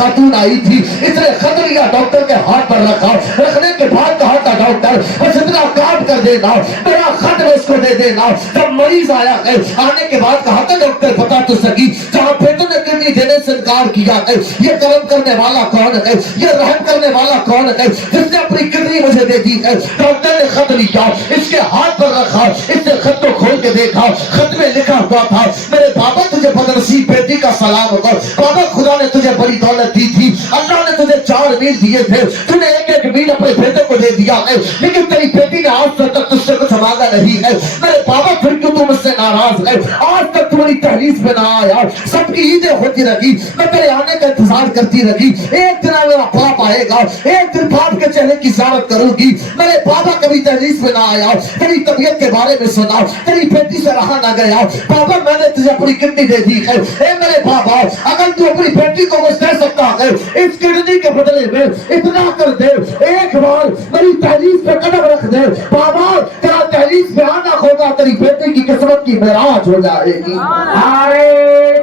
خاتون آئی تھی، اس نے خط لیا ڈاکٹر کے ہاتھ پر رکھا، رکھنے کے بعد کہا تھا ڈاکٹر بس اتنا کام کر دینا، میرا خط میں اس کو دے دینا۔ جب مریض آیا ہے آنے کے بعد کہا تھا ڈاکٹر بتا تو سکی جہاں بیٹوں نے کڈنی دینے سے انکار کیا ہے یہ کرم کرنے والا کون ہے، یہ رحم کرنے والا کون ہے جس نے اپنی کڈنی مجھے دے دی ہے۔ ڈاکٹر نے خط لیا، اس کے ہاتھ پر رکھا، اس نے خط کو کھول کے دیکھا، خط میں لکھا ہوا تھا میرے بابا تجھے بدنصیب بیٹی کا سلام ہوگا، بابا خدا نے تجھے بڑی دولت دی تھی، اللہ نے تجھے 4 میل دیے تھے، تو نے ایک میل اپنے بیٹے کو دے دیا ہے، لیکن تیری بیٹی نے آج تک تجھ سے کچھ مانگا نہیں ہے، میرے بابا پھر کیوں تم مجھ سے ناراض ہے؟ آج تک تمہاری تحریف پہ نہ آیا، سب کی عیدیں ہوتی رہی، میں تیرے آنے کا انتظار کرتی رہی، ایک دن میرا باپ آئے گا، ایک دن باپ کے چہرے کی زیارت کروں گی، میرے بابا کبھی تحریف پہ نہ آیا، تیری طبیعت کے بارے میں سنا، تیری بیٹی سے رہا نہ گیا، بابا میں نے تجھے اپنی کڈنی دے دی ہے، اے میرے بابا اگر تو اپنی بیٹی کو کچھ دے سکتا ہے اس کڈنی کے بدلے میں اتنا کر دے، ایک بار میری تحریف پہ قدم رکھ دے، بابا تیرا تحریف پہ آنا ہوگا، تیری بیٹی کی قسمت کی معراج ہو جائے گی۔ نعرے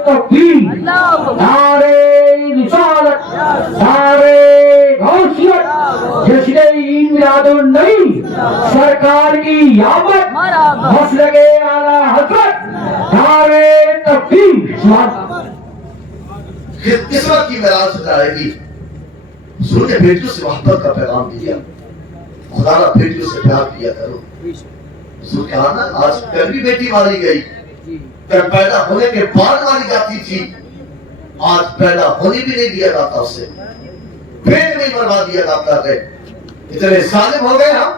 تکبیر، نعرے رسالت، نعرے غوثیت، جشن عید میلاد النبی سرکار کی آمد، مسلک اعلیٰ حضرت، نعرے تکبیر۔ قسمت کی معراج ہو جائے گی۔ حضور نے بیٹیوں سے محبت کا پیغام دیا، خدا نہ بیٹیوں سے پیار کیا کرو۔ حضور کہا نا آج کل بھی بیٹی ماری گئی، کل پیدا ہونے کے بعد ماری جاتی تھی، آج پیدا ہونے بھی نہیں دیا جاتا، اسے پیٹ نہیں مروا دیا جاتا ہے۔ اتنے ظالم ہو گئے ہم،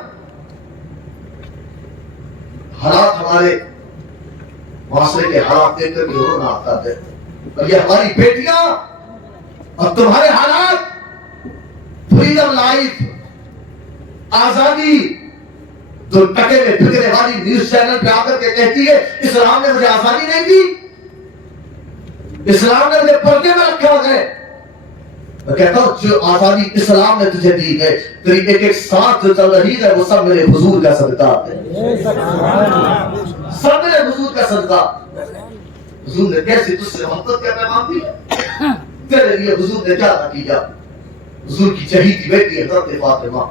حالات ہمارے معاشرے کے حالات دیکھ کر بھی رونا آتا ہے، اور یہ ہماری بیٹیاں اور تمہارے حالات، فریڈم لائف، آزادی، جو ٹکے میں پھرنے والی نیوز چینل پہ آ کر کے کہتی ہے اسلام نے مجھے آزادی نہیں دی، اسلام نے مجھے پردے میں رکھا ہے، میں کہتا ہوں جو آزادی اسلام نے تجھے دی ہے، تیری ایک ایک سانس جو چل رہی ہے وہ سب میرے حضور کا صدقہ ہے، سب میرے حضور کا صدقہ۔ حضور نے کیسے تجھ سے محبت کا پیغام دیا، تیرے لیے حضور نے کیا نہ کیا۔ حضور کی چہیتی بیٹی حضرت فاطمہ،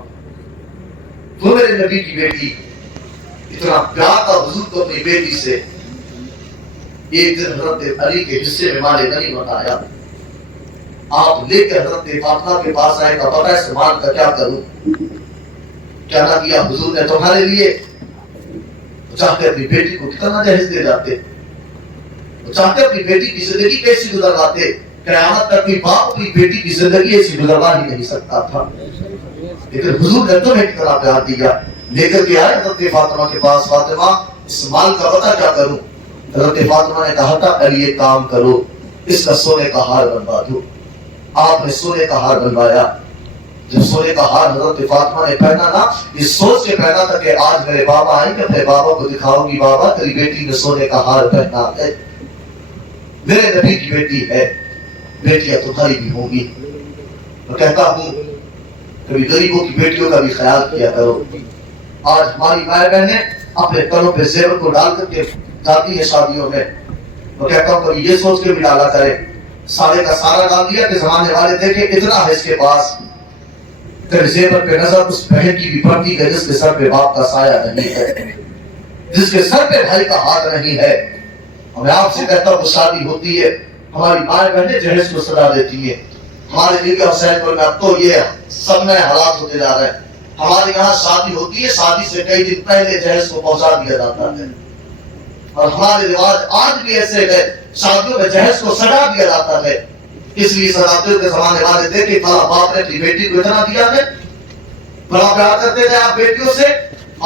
وہ میرے نبی کی بیٹی، اتنا پیار تھا حضور کو اپنی بیٹی سے۔ ایک دن حضرت علی کے حصے میں مال غنیمت آیا، آپ لے کے حضرت فاطمہ کے پاس آئے کہ پتہ ہے اس مال کا کیا کروں؟ کیا نہ کیا حضور نے تمہارے لیے؟ چاہتے اپنی بیٹی کو کتنا جہیز دے جاتے، چاہتے اپنی بیٹی کی زندگی کیسی گزرواتے، قیامت تک کوئی باپ اپنی بیٹی کی زندگی ایسی گزروا ہی نہیں سکتا تھا، لیکن حضور نے تمہیں کتنا پیار دیا۔ لے کر کے آئے حضرت فاطمہ کے پاس، فاطمہ اس مال کا پتہ کیا کروں؟ حضرت فاطمہ نے کہا تھا علی ایک کام کرو، اس کا سونے کا ہار بنوا دو۔ آپ نے سونے کا ہار بنوایا۔ جب سونے کا ہار حضرت فاطمہ نے پہنا نا، اس سوچ کے پہنا تھا کہ آج میرے بابا آئیں گے، اپنے بابا کو دکھاؤں گی بابا تیری بیٹی نے سونے کا ہار پہنا ہے، میرے نبی کی بیٹی ہے، بیٹیاں تمہاری بھی ہوں گی۔ میں کہتا ہوں کبھی غریبوں کی بیٹیوں کا بھی خیال کیا کرو۔ آج ہماری مائیں بہنیں اپنے کنوں پہ زیور کو ڈال کر کے جاتی ہے شادیوں میں، میں کہتا ہوں کبھی یہ سوچ کے بھی ڈالا کرے، سارے کا سارا ڈال دیا کہ زمانے والے دیکھیں اتنا ہے اس کے پاس، کبھی زیور پہ نظر اس بہن کی بھی پڑتی ہے جس کے سر پہ باپ کا سایہ نہیں ہے، جس کے سر پہ بھائی کا ہاتھ نہیں ہے۔ میں آپ سے کہتا ہوں شادی ہوتی ہے، ہماری مائیں بہنیں جہیز کو سجا دیتی ہیں۔ ہمارے لیے حسین پور میں اب تو یہ سب نئے حالات ہوتے جا رہے ہیں، ہمارے یہاں شادی ہوتی ہے، شادی سے کئی دن پہلے جہیز کو پہنچا دیا جاتا ہے، اور ہمارے رواج آج بھی ایسے ہے، شادیوں میں جہیز کو سجا دیا جاتا ہے۔ اس لیے سجاتے کے زمانے والے تھے کہ فلاں باپ نے اپنی بیٹی کو اتنا دیا ہے، بڑا پیار کرتے تھے آپ بیٹیوں سے،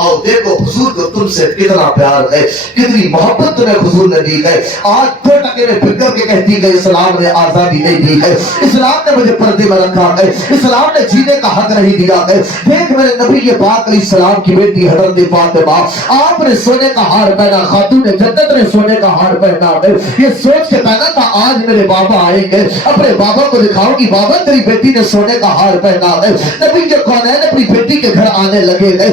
اور دیکھو حضور کو تم سے کتنا پیار ہے، کتنی محبت تمہیں حضور نے دی ہے۔ آج دو ٹکے میں پھر کر کے کہتی ہے اسلام نے آزادی نہیں دی ہے، اسلام نے مجھے پردے میں رکھا ہے، اسلام نے جینے کا حق نہیں دیا ہے۔ دیکھ میرے نبی یہ پاک علیہ السلام کی بیٹی حضرت فاطمہ، آپ نے سونے کا ہار پہنا، خاتون جنت نے سونے کا ہار پہنا ہے، یہ سوچ کے پہنا تھا آج میرے بابا آئیں گے، اپنے بابا کو دکھاؤں گی بابا تیری بیٹی نے سونے کا ہار پہنا ہے۔ نبی کے کونین اپنی بیٹی کے گھر آنے لگے گئے،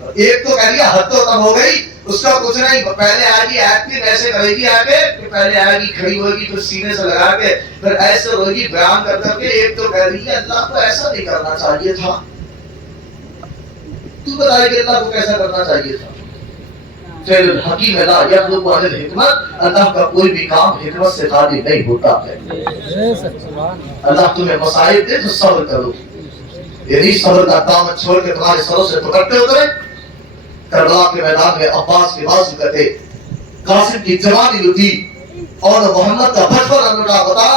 ایک تو کہہ لیا حد تو کم ہو گئی، اس کا کچھ نہیں، پہلے آئے گی ایکٹنگ ایسے کرے گی آگے کہ پہلے آئے گی کھڑی ہوئے گی پھر سینے سے لگا کے پھر ایسے ہوئے گی بیان کر کر کے. ایک تو کہہ رہی ہے اللہ کو ایسا نہیں کرنا چاہیے تھا. تو بتائے کہ اللہ کو کیسا کرنا چاہیے تھا؟ فعل الحکیم لا یخلق عن الحکمت، اللہ کا کوئی بھی کام حکمت سے خالی نہیں ہوتا ہے. اللہ تمہیں مصائب دے تو صبر کرو، یعنی صبر کا دامن چھوڑ کے تمہارے سروں سے دپٹے اترے. کربلا کے میدان میں عباس کے بازو کٹے، قاسم کی جوانی لٹی اور محمد کا بچپن لٹا. بتا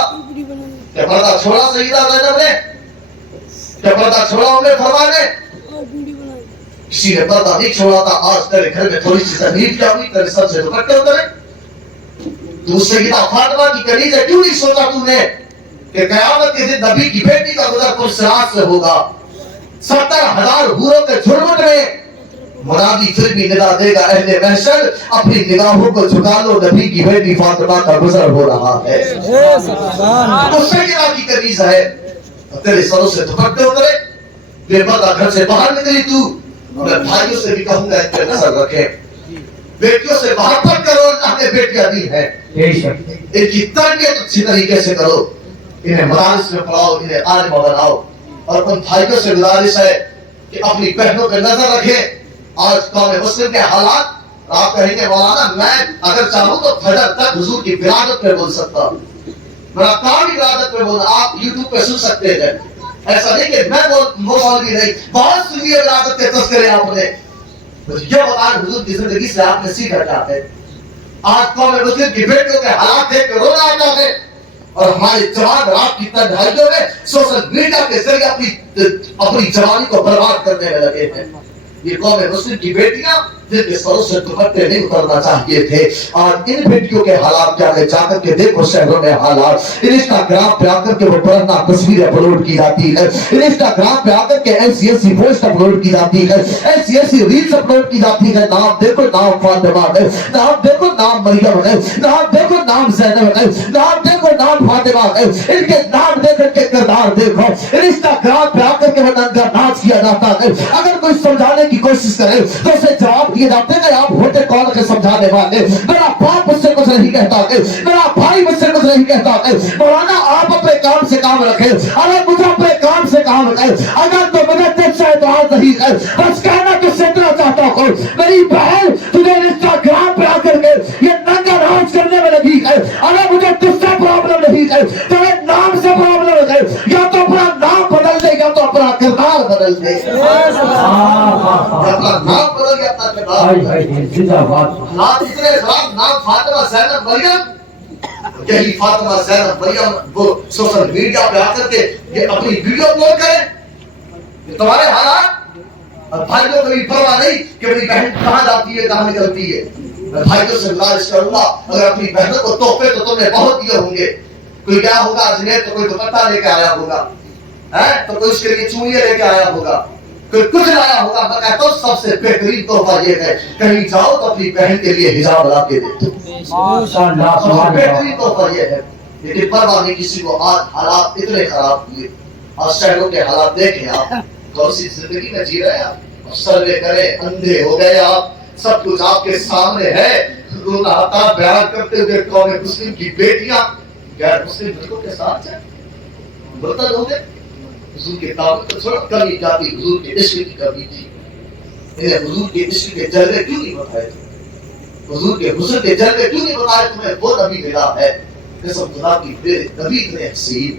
کہ پردہ چھوڑا سیدہ زینب نے، کہ پردہ چھوڑا انہوں نے فرما نے؟ کسی نے پردہ نہیں چھوڑا تھا. آج تیرے گھر میں تھوڑی سی تکلیف کیا ہوئی، تیرے سر سے دپٹے اترے. تو سیدہ فاطمہ کی کنیز ہے، کیوں نہیں سوچا تو نے کہ قیامت کے دن نبی کی بیٹی کا گزر پرسرات سے ہوگا؟ 70,000 حوروں کے جھرمٹ میں منادی پھر بھی ندا دے گا اہل محشر اپنی نگاہوں کو جھکا لو، نبی کی بیٹی فاطمہ کا گزر ہو رہا ہے. تو سیدہ کی کنیز ہے، تیرے سروں سے دپٹے اترے، بے پردہ گھر سے باہر نکلی. تو میں بھائیوں سے بھی کہوں گا ان پہ نظر رکھیں، بیٹیوں سے محبت کرو، اللہ نے بیٹیاں دی ہیں، ان کی تربیت اچھی طریقے سے کرو، انہیں مدارس میں پڑھاؤ، انہیں عالمہ بناؤ. اور ان بھائیوں سے گزارش ہے کہ اپنی بہنوں پہ نظر رکھیں. آج قوم مسلم کے حالات، آپ کہیں گے مولانا میں اگر چاہوں تو فجر تک حضور کی ولادت پہ بول سکتا ہوں، میرا کام ہی ولادت پہ بولنا، آپ یوٹیوب پہ سن سکتے ہیں. ایسا نہیں کہ میں مولوی نہیں، بہت سنی ولادت کے تذکرے آپ نے. یہ بتائیں حضور کی زندگی سے آپ نے سیکھا کیا ہے؟ آج قوم مسلم کی بیٹیوں کے حالات دیکھ کے رونا آتا ہے، اور ہمارے جوان رات کی تنہائیوں میں سوشل میڈیا کے ذریعے اپنی جوانی کو برباد کرنے میں لگے ہیں. یہ قوم مسلم کی بیٹیاں جن کے سروں سے دوپٹے نہیں اترنا چاہیے تھے، آج ان بیٹیوں کے حالات کیا ہے؟ جا کر کے دیکھو شہروں میں حالات. انسٹاگرام پہ آ کر کے وہ پرانا تصویریں اپلوڈ کی جاتی ہے، انسٹاگرام پہ آ کر کے ایسی پوسٹ اپلوڈ کی جاتی ہے، ایسی ریلز اپلوڈ کی جاتی ہے. نام دیکھو نام فاطمہ ہے، نام دیکھو نام مریم ہے، نام دیکھو نام زینب ہے، نام دیکھو نام فاطمہ ہے. ان کے نام دے کر کے کردار دیکھو. انسٹاگرام پہ آ کر کے وہ ننگا ناچ کیا جاتا ہے. اگر کوئی سمجھانے کی کوشش کرے تو اسے جواب دیے جاتے ہیں آپ ہوتے کون کے سمجھانے والے، میرا باپ مجھ سے کچھ نہیں کہتا ہے، میرا بھائی مجھ سے کچھ نہیں کہتا ہے. مولانا آپ اپنے کام سے کام رکھیں، اگر مجھے اپنے کام سے کام رکھیں، اگر تو مجھے تجھ سے اعتراض نہیں ہے، بس کہنا تجھ سے اتنا چاہتا ہوں میری بہن تجھے انسٹاگرام پہ آ کر کے یہ ننگا ناچ کرنے میں لگی ہے، اگر مجھے تجھ سے پرابلم نہیں ہے تیرے نام سے پرابلم ہے، یا تو اپنا نام بدل دے یا تو اپنا کردار بدل دے. اپنا نام بدل گیا، اپنا کردار. نام فاطمہ زینب مریم، یہی فاطمہ زینب مریم وہ سوشل میڈیا پہ آ کر کے یہ اپنی ویڈیو اپلوڈ کریں. یہ تمہارے حالات، اور بھائیوں کو بھی پرواہ نہیں کہ میری بہن کہاں جاتی ہے کہاں نکلتی ہے. میں بھائیوں سے گزارش کروں گا اگر اپنی بہنوں کو تحفے تو تم نے بہت دیے ہوں گے. کوئی گیا ہوگا اجمیر تو کوئی دوپٹہ لے کے آیا ہوگا، تو کوئی اس کے لیے چوڑیاں لے کے آیا ہوگا، کوئی کچھ لایا ہوگا. میں کہتا ہوں سب سے بہترین تحفہ یہ ہے کہیں جاؤ تو اپنی بہن کے لیے حجاب لا کے دے. بہترین تحفہ یہ ہے. لیکن پرواہ نہیں کسی کو. آج حالات اتنے خراب ہوئے، آج شہروں کے حالات دیکھیں آپ، کون سی زندگی میں جی رہے ہیں آپ. سروے کریں، اندھے ہو گئے آپ، سب کچھ آپ کے سامنے ہے. رونا آتا بیان کرتے ہوئے قوم مسلم کی بیٹیاں غیر مسلم ملکوں کے ساتھ ہیں، مرتد ہو گئے. حضور کے دعوت کو چھوڑ کمی جاتی، حضور کے عشق کی کمی تھی. انہیں حضور کے عشق کے جلوے کیوں نہیں بتائے؟ حضور کے حسن کے جلوے کیوں نہیں بتائے؟ تمہیں وہ نبی ملا ہے قسم خدا کی، میرے نبی اتنے حسین،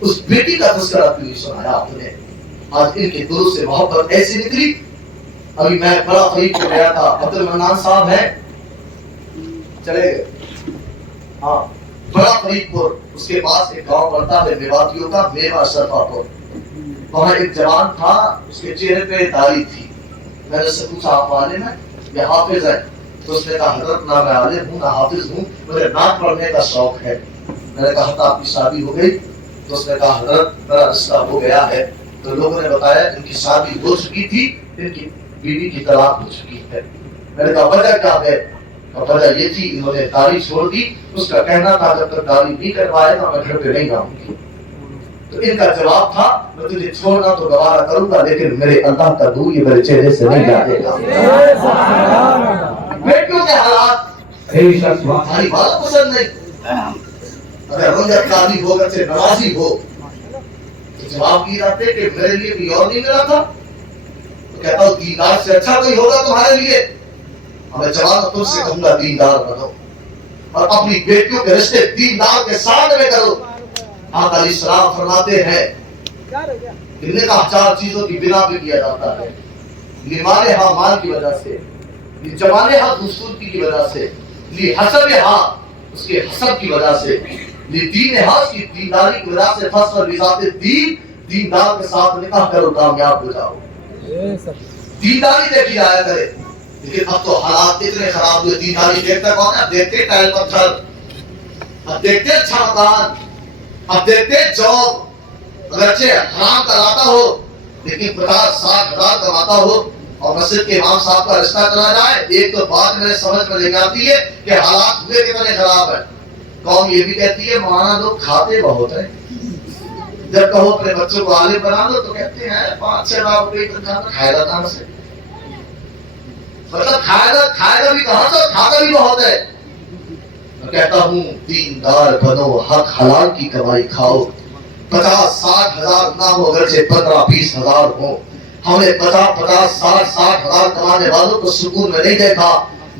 اس بیٹی کا تذکرہ کیوں نہیں سنایا آپ نے؟ آج ان کے دلوں سے محبت ایسی نکلی. ابھی میں بڑا فریق کو گیا تھا، عبد المنان صاحب ہیں چلے گئے، ہاں بڑا فریق پور، اس کے پاس ایک گاؤں پڑتا ہے میواتیوں کا، میوا شرفا پور. وہاں ایک جوان تھا، اس کے چہرے پہ داڑھی تھی. میں نے اس سے پوچھا آپ عالم ہیں یا حافظ ہیں؟ تو اس نے کہا حضرت نہ میں عالم ہوں نہ حافظ ہوں، مجھے نعت پڑھنے کا شوق ہے. میں نے کہا آپ کی شادی ہو گئی؟ تو اس نے کہا حضرت میرا رشتہ ہو گیا ہے. تو لوگوں نے بتایا ان کی شادی ہو چکی تھی، ان کی بیوی کی طلاق ہو چکی ہے. میں نے کہا وجہ کیا ہے؟ وجہ یہ تھی انہوں نے داڑھی چھوڑ دی. اس کا کہنا تھا جب تک داڑھی نہیں کٹوائے گا میں گھر پہ نہیں آؤں گی. تو ان کا جواب تھا میں تجھے چھوڑنا تو گوارا کروں گا لیکن میرے اللہ کا نور یہ میرے چہرے سے نہیں جانے گا. بیٹیوں کے حالات ہماری بات پسند نہیں. اگر رنگت قاضی ہو اگر سے نوازی ہو تو جواب یہ رہتے کہ میرے لیے کوئی اور نہیں ملا تھا. تو کہتا ہوں دیندار سے اچھا کوئی ہوگا تمہارے لیے. میں جوان تم سے کہوں گا دیندار بنو اور اپنی بیٹیوں کے رشتے دیندار کے ساتھ میں کرو. آقا علیہ السلام فرماتے ہیں نکاح 4 چیزوں کی بنا پہ کیا جاتا ہے. لمالہا مال کی وجہ سے, لجمالہا خوبصورتی کی وجہ سے, لحسبہا اس کے حسب کی وجہ سے, لدینہا اس کی دینداری کی وجہ سے. فصل بذات الدین دیندار کے ساتھ نکاح کرو کامیاب ہو جاؤ. دینداری دیکھی جایا کرے. لیکن اب تو حالات اتنے خراب ہوئے. دینداری دیکھتا کون ہے؟ اب دیکھتے ٹائل پتھر, اب دیکھتے اچھا مکان, اب دیکھتے جاب اگرچہ حرام کراتا ہو لیکن 50-60 ہزار کماتا ہو اور مسجد کے امام صاحب کا رشتہ چلا جائے. ایک تو بات میرے سمجھ میں نہیں آتی ہے کہ حالات ہوئے کتنے خراب ہیں. قوم یہ بھی کہتی ہے مولانا لوگ کھاتے بہت ہیں. جب کہو اپنے بچوں کو عالم بنا دو تو کہتے ہیں 5-6 لاکھ روپے تنخواہ کھائے گا کہاں سے. مطلب کھائے گا بھی کہاں سے, کھاتا بھی بہت ہے. میں کہتا ہوں دیندار بنو, حق حلال کی کمائی کھاؤ. 50-60 ہزار نہ ہو اگرچہ 15-20 ہزار ہو. ہم نے 50-60 ہزار کمانے والوں کو سکون میں نہیں دیکھا.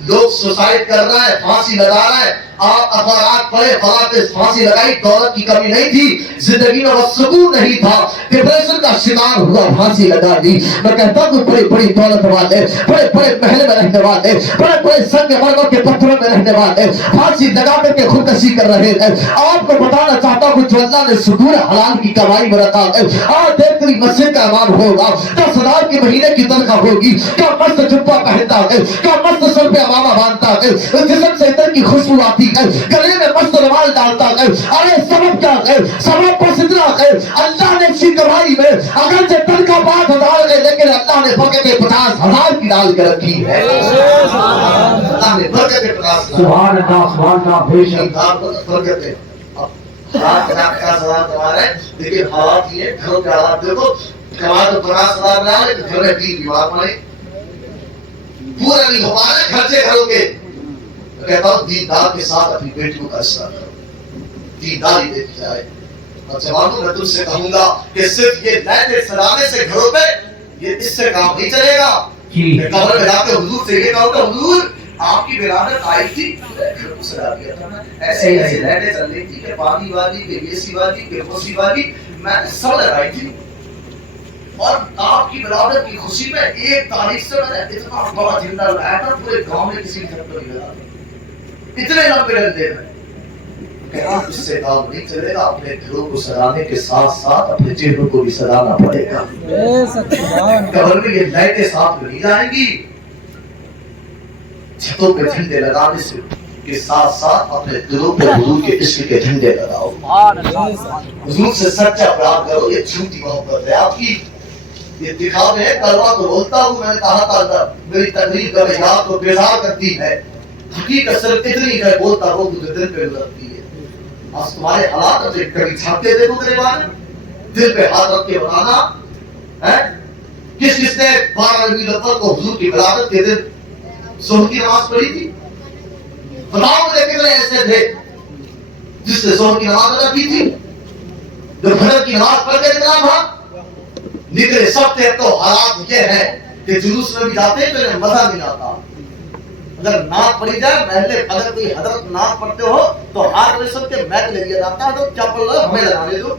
لوگ سوسائڈ کر رہا ہے, پھانسی لگا رہا ہے. آپ اخبارات پڑھے, فلاں پھانسی لگائی, دولت کی کمی نہیں تھی, زندگی میں وہ سکون نہیں تھا, ڈپریشن کا شکار ہوا, پھانسی لگا دی. میں کہتا ہوں بڑی بڑی دولت والے, بڑے بڑے محل میں رہنے والے, بڑے بڑے سنگ مرمر کے پتھروں میں رہنے والے پھانسی لگا کر کے خودکشی کر رہے ہیں. آپ کو بتانا چاہتا ہوں کہ اللہ نے سکون حلال کی کمائی میں رکھا ہے. آج دیکھ کر مسجد کا امام ہوگا, 10,000 کی مہینے کی تنخواہ ہوگی, کیا مست جبہ پہنتا ہے, کیا مست سر پہ امامہ باندھتا ہے, جسم سے عطر کی خوشبو آتی ہے, گلے میں مست رومال ڈالتا ہے. ارے سبب کیا ہے؟ سبب بس اتنا ہے اللہ نے اسی کمائی میں اگر سے تنخواہ 5,000 ہے لیکن اللہ نے برکتیں 50,000 کی ڈال کے رکھی ہے. اللہ نے برکتیں 50,000. سبحان اللہ بے شک برکتیں. حالات 50,000 کما رہے ہیں لیکن حالات یہ گھروں کے حالات دیکھو. کما تو 50,000 میں آ لیکن گھر میں 3 بیمار پڑے, پورا نہیں ہو پا رہے خرچے گھروں کے. کہتا ہوں دیندار کے ساتھ اپنی بیٹیوں کا رشتہ کرو, دینداری دیکھی جائے. اور جوانوں میں تم سے کہوں گا کہ صرف یہ لائٹیں سجانے سے گھروں پہ یہ اس سے کام نہیں چلے گا. میں قبر میں جا کے حضور سے یہ کہوں گا حضور آپ کی ولادت آئی تھی, گھر کو سجا دیا تھا, ایسے ایسے لائٹیں چل رہی تھی کہ پانی والی, کہ اے سی والی, کہ موسی والی, میں سب لگائی تھی. اور آپ کی ولادت کی خوشی میں 1 تاریخ سے میں نے اتنا بڑا جھنڈا لگایا تھا, پورے گاؤں میں کسی گھر پر نہیں لگا. اتنے لمبے ڈنڈے میں کہا اس سے کام نہیں چلے گا. اپنے گھروں کو سجانے کے ساتھ ساتھ اپنے چہروں کو بھی سجانا پڑے گا. قبر میں یہ لائٹیں ساتھ نہیں جائیں گی. چھتوں پہ جھنڈے لگانے سے کے ساتھ ساتھ اپنے دلوں پہ حضور کے عشق کے جھنڈے لگاؤ. حضور سے سچا پیار کرو. یہ جھوٹی محبت ہے آپ کی, یہ دکھاوے ہے. کلمہ تو بولتا ہوں, میں نے کہا تھا میری تقریر کا یاد کو بیزار کرتی ہے. حقیقت صرف اتنی ہے, بولتا ہو مجھے دل پہ گزرتی ہے. آج تمہارے حالات سے کبھی جھانکتے دیکھو میرے بارے میں, دل پہ ہاتھ رکھ کے بتانا ہے کس کس نے 12 ربیع الاول کو حضور کی ولادت کے دن ظہر کی نماز پڑھی تھی. بتاؤ مجھے کتنے ایسے تھے جس نے ظہر کی نماز ادا کی تھی, جو فجر کی نماز پڑھ کے نکلا تھا. نکلے سب تھے. تو حالات یہ ہے کہ جلوس میں بھی جاتے تو انہیں مزہ نہیں آتا. اگر نعت پڑھی جائے محلے, اگر کوئی حضرت نعت پڑھتے ہو تو ہاتھ میں سب کے میک لے لیا جاتا ہے, تو چپل لو ہمیں لگانے دو.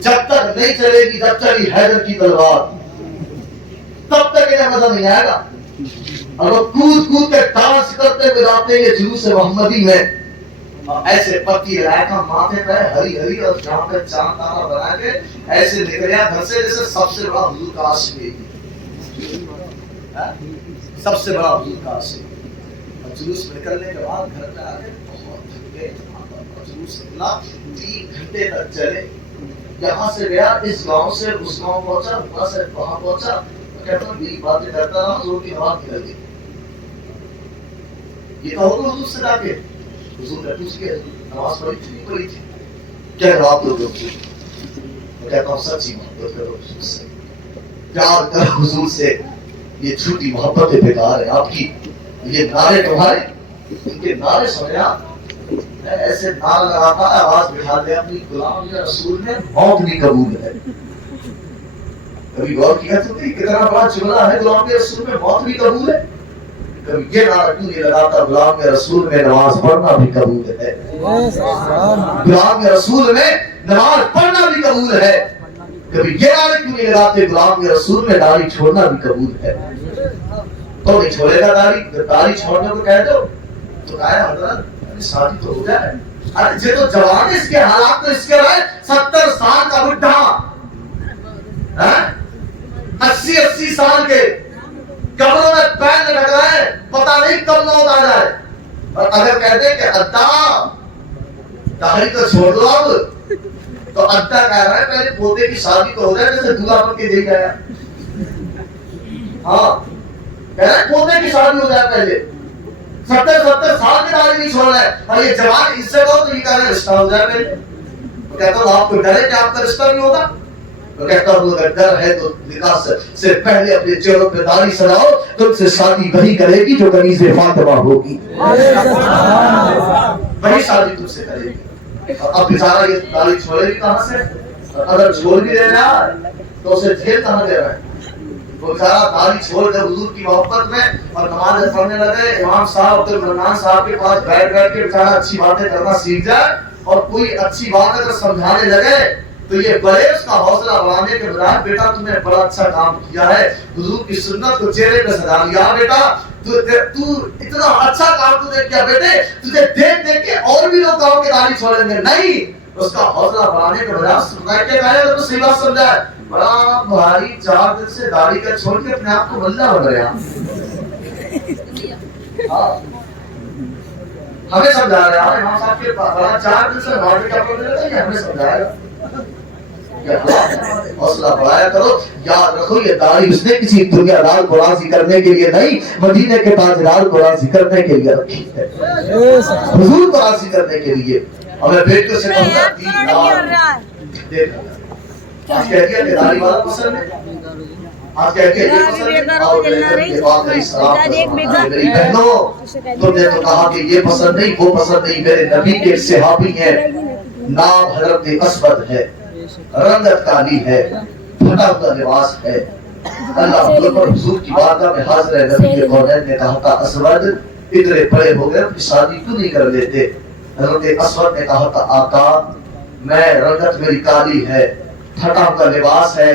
جب تک نہیں چلے گی, جب چلی حیدر کی تلوار, تب تک انہیں مزہ نہیں آئے گا. اور وہ کود کود کے ڈانس کرتے ہوئے جاتے ہیں جلوس محمدی میں, اور ایسے پتی لگا کر ماتھے پہ ہری ہری اور جہاں پہ چاند تارا بنا کے ایسے نکلیا گھر سے جیسے سب سے بڑا حضور کا عاشق ہے, سب سے بڑا حضور کا عاشق. جلوس نکلنے کے بعد گھر میں آ کے بہت تھک گئے. جلوس نکلا 3 گھنٹے تک چلے. یہاں سے گیا, اس گاؤں سے اس گاؤں پہنچا, وہاں سے وہاں پہنچا. میں کہتا ہوں یہی باتیں کرتا رہا, حضور کی نماز نکل گئی. یہ کہو تو حضور سے جا کے حضور نے پوچھ کے نماز پڑھی تھی نہیں پڑھی تھی, کیا جواب دو گے؟ کہتا ہوں سچی محبت کرو حضور سے، پیار کرو حضور سے. یہ جھوٹی محبتیں بیکار ہیں. آپ کی یہ نعرے تمہارے، ان کے نعرے سنے آپ ایسے نعرہ لگاتا ہے، آواز بٹھا دے اپنی غلام یا رسول میں موت بھی قبول ہے. کبھی غور کیا تم نے کتنا بڑا جملہ ہے، غلام کے رسول میں موت بھی قبول ہے. کبھی یہ نعرہ کیوں نہیں لگاتا غلام کے رسول میں نماز پڑھنا بھی قبول ہے، غلام کے رسول میں نماز پڑھنا بھی قبول ہے. کبھی یہ نعرہ کیوں نہیں لگاتے غلام کے رسول میں داڑھی چھوڑنا بھی قبول ہے. تو نہیں چھوڑے گا داڑھی چھوڑنے کو کہہ دو تو کہا حضرت شادی تو ہو جائے. ارے یہ تو جوان اس کے حالات تو اس کے رہے 70 سال کا بڈھا، 80 سال کے کمروں میں پیر لگ رہا ہے، پتہ نہیں کب موت آ جائے. اور اگر کہتے کہ ادا داڑھی تو چھوڑ دو اب، تو ادا کہہ رہا ہے پہلے پوتے کی شادی تو ہو جائے جیسے دلہا بن کے دے گیا. ہاں کہہ رہا ہے پوتے کی شادی ہو جائے پہلے، 70 سال کے داڑھی نہیں چھوڑ رہا ہے. اور یہ جوان اس سے کہو تو یہ کہہ رہا ہے رشتہ ہو جائے پہلے. کہتا ہوں آپ کو ڈر ہے کہ آپ کا رشتہ نہیں ہوگا؟ تو کہتا ہوں اگر ڈر ہے تو نکاح سے پہلے اپنے چہروں پہ داڑھی سجاؤ، تم سے شادی وہی کرے گی جو کنیز فاطمہ ہوگی، وہی شادی تم سے کرے گی. اب بیچارہ یہ داڑھی چھوڑے گی کہاں سے؟ اگر چھوڑ بھی دے رہا ہے تو اسے جھیل کہاں دے رہا ہے؟ وہ بیچارہ داڑھی چھوڑ کر حضور کی محبت میں اور نماز پڑھنے لگے. امام صاحب عبد المنان صاحب کے پاس بیٹھ کے بیچارہ اچھی باتیں کرنا سیکھ جائے، اور کوئی اچھی بات اگر سمجھانے لگے تو یہ بڑے اس کا حوصلہ بڑھانے کے بجائے بیٹا تم نے بڑا اچھا کام کیا ہے، حضور کی سنت کو چہرے پہ سجا لیا بیٹا، تو اتنا اچھا کام تو نے کیا بیٹے، تجھے دیکھ دیکھ کے اور بھی لوگ کہو کہ داڑھی چھوڑیں گے. نہیں، اس کا حوصلہ بڑھانے کے بجائے سنائے کے کہے تو صحیح بات سمجھائے. بڑا بھاری 4 دن سے داڑھی کا چھوڑ کے اپنے آپ کو ملہ بن رہا. ہمیں سمجھا رہا ہے امام صاحب کے بڑا 4 دن سے داڑھی کا پڑھنے لگا، یہ ہمیں سمجھا رہا. حوصلہ بڑھایا کرو. یاد رکھو یہ داڑھی اس نے کسی دنیا دار کو راضی کرنے کے لیے نہیں، مدینے کے تاجدار کو راضی کرنے کے لیے رکھی ہے، حضور کو راضی کرنے کے لیے. اور میں بیٹوں سے کہوں گا دیکھ آج کہہ دیا کہ داڑھی والا پسند ہے، آج کہہ دیا یہ پسند ہے. اور میری بہنوں تم نے تو کہا کہ یہ پسند نہیں وہ پسند نہیں. میرے نبی کے صحابی ہیں، نام حضرت اسود ہے، رنگت کالی ہے، پھٹا ہوا لباس ہے. اللہ حضور کی بارگاہ میں حاضر ہے. نبی کے کونین نے کہا تھا اسود اتنے بڑے ہو گئے اپنی شادی کیوں نہیں کر لیتے؟ حضرت اسود نے کہا تھا آقا میں رنگت میری کالی ہے، پھٹا ہوا لباس ہے،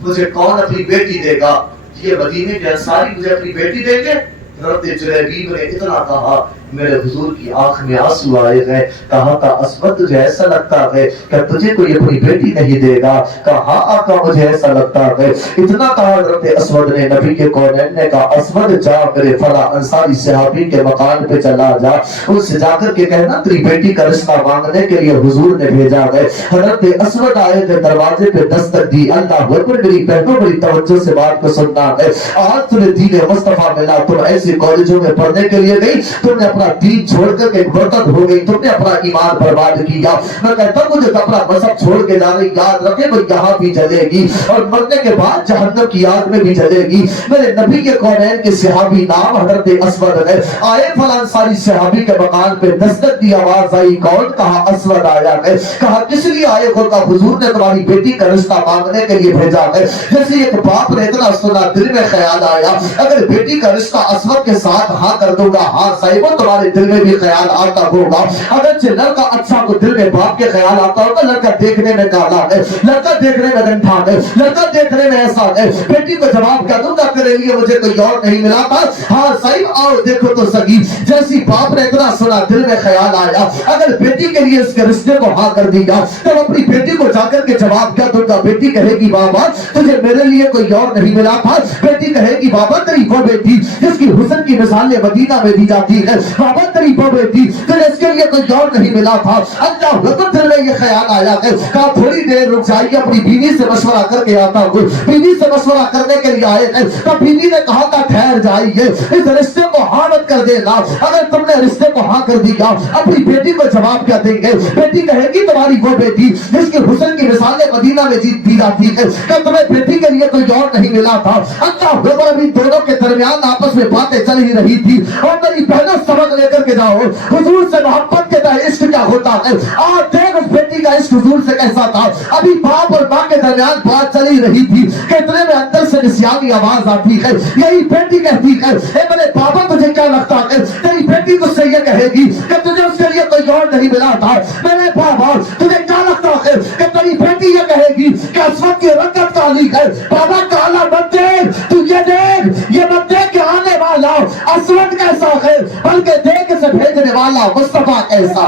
مجھے کون اپنی بیٹی دے گا؟ یہ مدینے کے انصاری مجھے اپنی بیٹی دیں گے؟ حضرت جلیبیب نے اتنا کہا میرے حضور کی آنکھ میں آنسو آئے گئے. کہا تھا اسود تجھے ایسا لگتا ہے کہ تجھے کوئی اپنی بیٹی نہیں دے گا؟ کہا ہاں آقا مجھے ایسا لگتا ہے. اتنا کہا حضرت اسود نے، نبی کے کونین نے کہا اسود جا میرے فلاں انصاری صحابی کے مکان پہ چلا جا، ان سے جا کر کے کہنا تیری بیٹی کا رشتہ مانگنے کے لیے حضور نے بھیجا ہے. حضرت اسود آئے تھے، دروازے پہ دستک دی. اللہ اکبر. میری بہنوں بڑی توجہ سے بات کو سننا ہے. آج تمہیں دین مصطفیٰ ملا، تم ایسے کالجوں میں پڑھنے کے لیے گئی، تم نے اپنا دین چھوڑ کر کے مرتد ہو گئی، تم نے اپنا ایمان برباد کیا. میں کہتا ہوں مجھے اپنا مذہب چھوڑ کے جا رہی، یاد رکھے وہ یہاں بھی جلے گی اور مرنے کے بعد جہنم کی آگ میں بھی جلے گی. میرے نبی کے کونین کے صحابی نام حضرت اسود ہے. آئے فلاں انصاری صحابی کے مکان پہ دستک دی، آواز آئی کون؟ کہا اسود آیا ہے. کہا کس لیے آئے ہو؟ کہا حضور نے تمہاری بیٹی کا رشتہ مانگنے کے لیے بھیجا ہے. جیسے ایک باپ نے اتنا سنا دل میں خیال آیا اگر بیٹی کا رشتہ اسود کے ساتھ ہاں کر دوں گا، ہاں صاحب تمہارے دل میں بھی خیال آتا ہوگا. اگرچہ لڑکا اچھا کو دل میں باپ کے خیال آتا ہوگا، لڑکا دیکھنے میں کالا ہے، لڑکا دیکھنے میں گنٹھا ہے، لڑکا دیکھنے میں ایسا ہے. بیٹی کو جواب کیا دوں گا؟ تیرے لیے مجھے کوئی اور نہیں ملا تھا. ہاں صاحب آؤ دیکھو تو سگی. جیسی باپ نے اتنا سنا دل میں خیال آیا اگر بیٹی کے لیے اس کے رشتے کو ہاں کر دیا تب اپنی بیٹی کو جا کر کے جواب کیا دوں گا؟ بیٹی کہے گی بابا تجھے میرے لیے کوئی اور نہیں ملا تھا. بیٹی کہے گی بابا تیری وہ بیٹی جس کی حسن کی مثالیں مدینہ میں دی جاتی ہے، بابا تیری وہ بیٹی تجھے اس کے لیے کوئی اور نہیں ملا تھا. اللہ حکم دل میں یہ خیال آیا ہے. کہا تھوڑی دیر رک جائیے، اپنی بیوی سے مشورہ کر کے آتا ہوں. بیوی سے مشورہ کرنے کے لیے آئے ہیں. تو بیوی نے کہا تھا ٹھہر جائیے، اس رشتے کو ہاں مت کر دینا. اگر تم نے رشتے کو ہاں کر دیا اپنی بیٹی کو جواب کیا دیں گے؟ بیٹی کہے گی تمہاری وہ بیٹی جس کی حسن کی مثالیں مدینہ میں دی جاتی ہے کہ تمہیں بیٹی کے لیے کوئی اور نہیں ملا تھا. اللہ ابھی دونوں کے درمیان آپس میں باتیں چل ہی رہی تھی. اور میری بہنوں سبق لے کر کے جاؤ حضور سے محبت کے تحت عشق کیا ہوتا ہے. آج دیکھ اس بیٹی کا عشق حضور سے کیسا تھا. ابھی باپ اور ماں کے درمیان بات چل ہی رہی تھی کہ اتنے میں اندر سے نسیانی آواز آتی ہے. یہی بیٹی کہتی ہے اے میرے بابا تجھے کیا لگتا ہے تیری بیٹی تجھ سے یہ کہے گی کہ تجھے اس کے لیے کوئی اور نہیں ملا تھا. میرے بابا تجھے کیا لگتا ہے کہ تیری بیٹی یہ کہے گی کہ اسود کی رنگت کالی ہے. بابا کالا مت دیکھ تو یہ دیکھ یہ مت دیکھ کہ آنے والا اسود کیسا ہے بلکہ دیکھ اسے بھیجنے والا مصطفیٰ کیسا.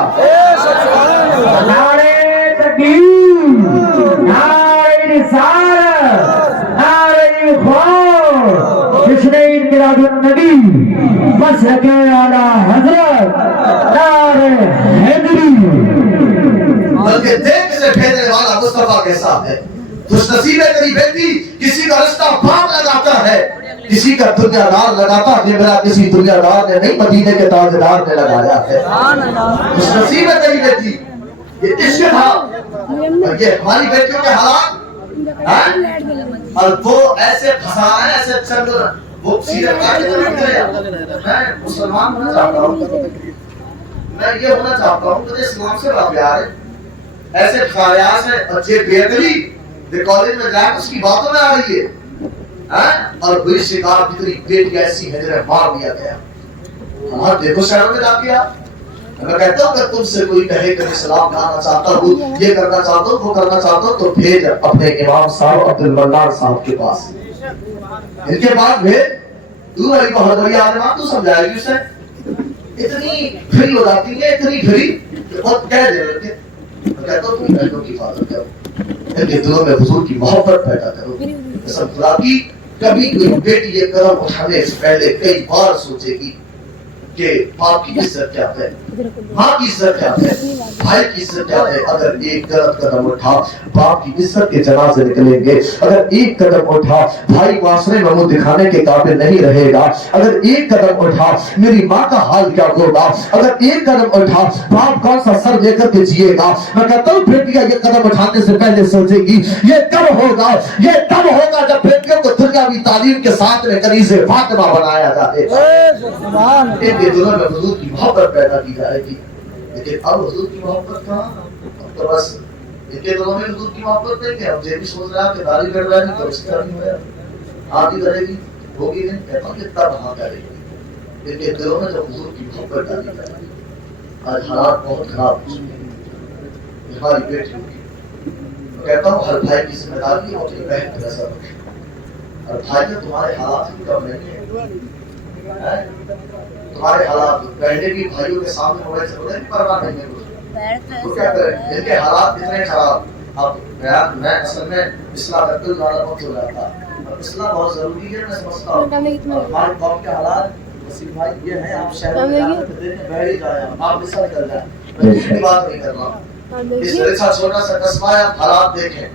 نعرے تکبیر نعرے رسالت نعرے خدا جشن میلاد النبی مسلک اعلی حضرت نعرے حیدری. بلکہ دیکھ اسے بھیجنے والا مصطفیٰ کیسا ہے. خوش نصیب ہے تیری بیٹی کسی کا رشتہ باپ لگاتا ہے کسی کا دنیا دار لگاتا ہے. یہ میرا کسی دنیا دار نے نہیں مدینے کے تاجدار نے لگایا ہے. خوش نصیب ہے تیری بیٹی. یہ عشق تھا اور یہ ہماری بیٹیوں کے حالات اور وہ ایسے پھنسا ہے ایسے چند وہ سیدھے کاٹے تو نہیں گئے. میں مسلمان ہونا چاہتا ہوں میں یہ ہونا چاہتا ہوں مجھے اسلام سے بڑا پیار ہے. ایسے خیاس ہے اور یہ بے عقلی جو کالج میں جا اس کی باتوں میں آ رہی ہے اور ہوئی شکار کتنی بیٹی ایسی ہے جنہیں مار دیا گیا. ہاں دیکھو شہروں میں جا کے میں کہتا ہوں اگر تم سے کوئی کہے کہ اسلام لانا چاہتا ہوں یہ کرنا چاہتا ہوں وہ کرنا چاہتا ہوں تو بھیج اپنے امام صاحب عبدالمنان صاحب کے پاس. ان کے پاس بھیج تو علی بہت بڑی عالمان تو سمجھائے گی اسے. اتنی پھری ہو جاتی ہے اتنی پھری کہ بہت کہہ دے رہے تھے. میں کہتا ہوں تم بہنوں کی حفاظت کرو ان کے دلوں میں حضور کی محبت پیدا کرو. قسم خدا کی کبھی کوئی بیٹی یہ قدم اٹھانے سے پہلے کئی بار سوچے گی کہ باپ کی عزت کیا ہے ماں کی عزت کیا ہے بھائی کی عزت کیا ہے. اگر ایک غلط قدم اٹھا باپ کی عزت کے جنازے نکلیں گے. اگر ایک قدم اٹھا بھائی معاشرے میں منہ دکھانے کے قابل نہیں رہے گا. اگر ایک قدم اٹھا میری ماں کا حال کیا ہوگا. اگر ایک قدم اٹھا باپ کون سا سر لے کر کے جیے گا. میں کہتا ہوں بیٹیاں یہ قدم اٹھانے سے پہلے سوچے گی یہ کب ہوگا یہ تب ہوگا جب بیٹیوں کو دنیاوی تعلیم کے ساتھ میں کنیز فاطمہ بنایا جائے گا. ان کے دلوں میں حضور کی محبت پیدا کی جائے گی. لیکن اب حضور کی محبت کہاں. اب تو بس ان کے دلوں میں حضور کی محبت نہیں ہے. اب یہ بھی سوچ رہا کہ داڑھی کر رہا ہے تو اس کا نہیں ہوا آدھی کرے گی ہوگی نہیں. کہتا ہوں کہ تب ہاں کرے گی. ان کے دلوں میں جب حضور کی محبت ڈالی جائے گی. آج حالات بہت خراب ہو چکے ہیں ہماری بیٹیوں کی. میں کہتا ہوں ہر بھائی کی ذمہ داری ہے اپنی بہن کا نظر رکھے. اور بھائی تمہارے حالات بھی کم نہیں ہے. تمہارے حالات پہلے بھی بھائیوں کے سامنے ہوئے سے انہیں بھی پرواہ نہیں ہے. تو کیا کریں ان کے حالات اتنے خراب. اب میں اصل میں اصلاح کرتے ہوئے زیادہ وقت ہو جاتا اور اصلاح بہت ضروری ہے. میں سمجھتا ہوں ہمارے قوم کے حالات وسیم بھائی یہ ہیں. آپ شہر میں جانے تو دیکھیں بیٹھ ہی جائیں آپ اس طرح کر جائیں. میں اتنی بات نہیں کر رہا. اس طرح سا چھوٹا سا قصبہ ہے. آپ حالات دیکھیں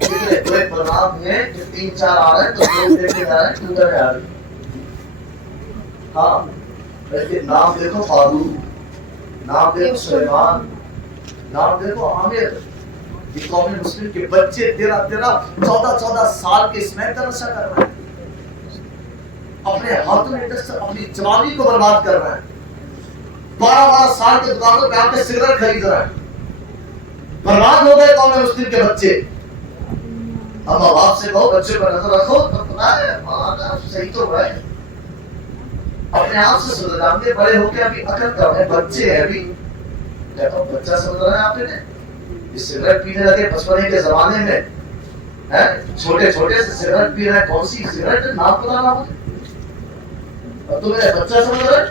کتنے برے پرنام ہیں کہ 3-4 آ رہے ہیں تو لوگ دیکھے جا رہے ہیں ٹوٹر آ رہے ہیں. ہاں لیکن نام دیکھو فاروق نام دیکھو سلیمان نام دیکھو عامر. یہ قوم مسلم کے بچے 13-14 سال کے اس میں نشہ کر رہے ہیں. اپنے ہاتھوں میں اپنی جوانی کو برباد کر رہے ہیں. 12 سال کے دکانوں پہ آ کے سگریٹ خرید رہے ہیں. برباد ہو گئے قوم مسلم کے بچے. اب باپ سے کہو بچے پر نظر رکھو تو پتا ہے صحیح تو ہوا ہے. اپنے آپ سے سمجھ جانتے بڑے ہو کے ابھی عقل کم ہے بچے ہیں. ابھی کہتا ہوں بچہ سمجھ رہا ہے آپ نے سگریٹ پینے لگے بچپنے کے زمانے میں چھوٹے چھوٹے سے سگریٹ پی رہے ہیں. کون سی سگریٹ نام پتا نہ مجھے اور تو میرا بچہ سمجھ رہا ہے.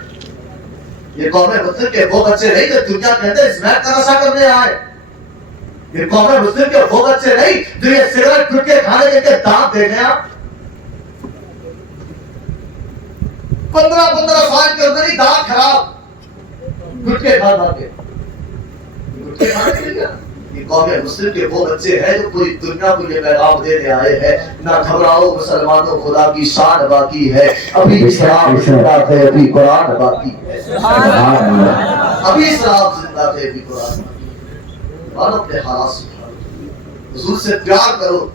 یہ قوم مسلم کے وہ بچے نہیں جو دنیا کے اندر اسمیک کا نشہ کرنے آئے. یہ قوم مسلم کے وہ بچے نہیں جو یہ سگریٹ پھٹ کے کھانے کے دانت دیکھیں. آپ 15 سال کے اندر ہی دانت خراب گٹکے کھا کے گٹکے کھانے کے لیے. یہ قوم مسلم کے وہ بچے ہیں جو پوری دنیا کو یہ پیغام دینے آئے ہیں نہ گھبراؤ مسلمانوں خدا کی شان باقی ہے. ابھی اسلام زندہ ہے ابھی قرآن باقی ہے. ابھی اسلام زندہ ہے ابھی قرآن باقی ہے. مسلمانوں اپنے حالات سدھارو، حضور سے پیار کرو،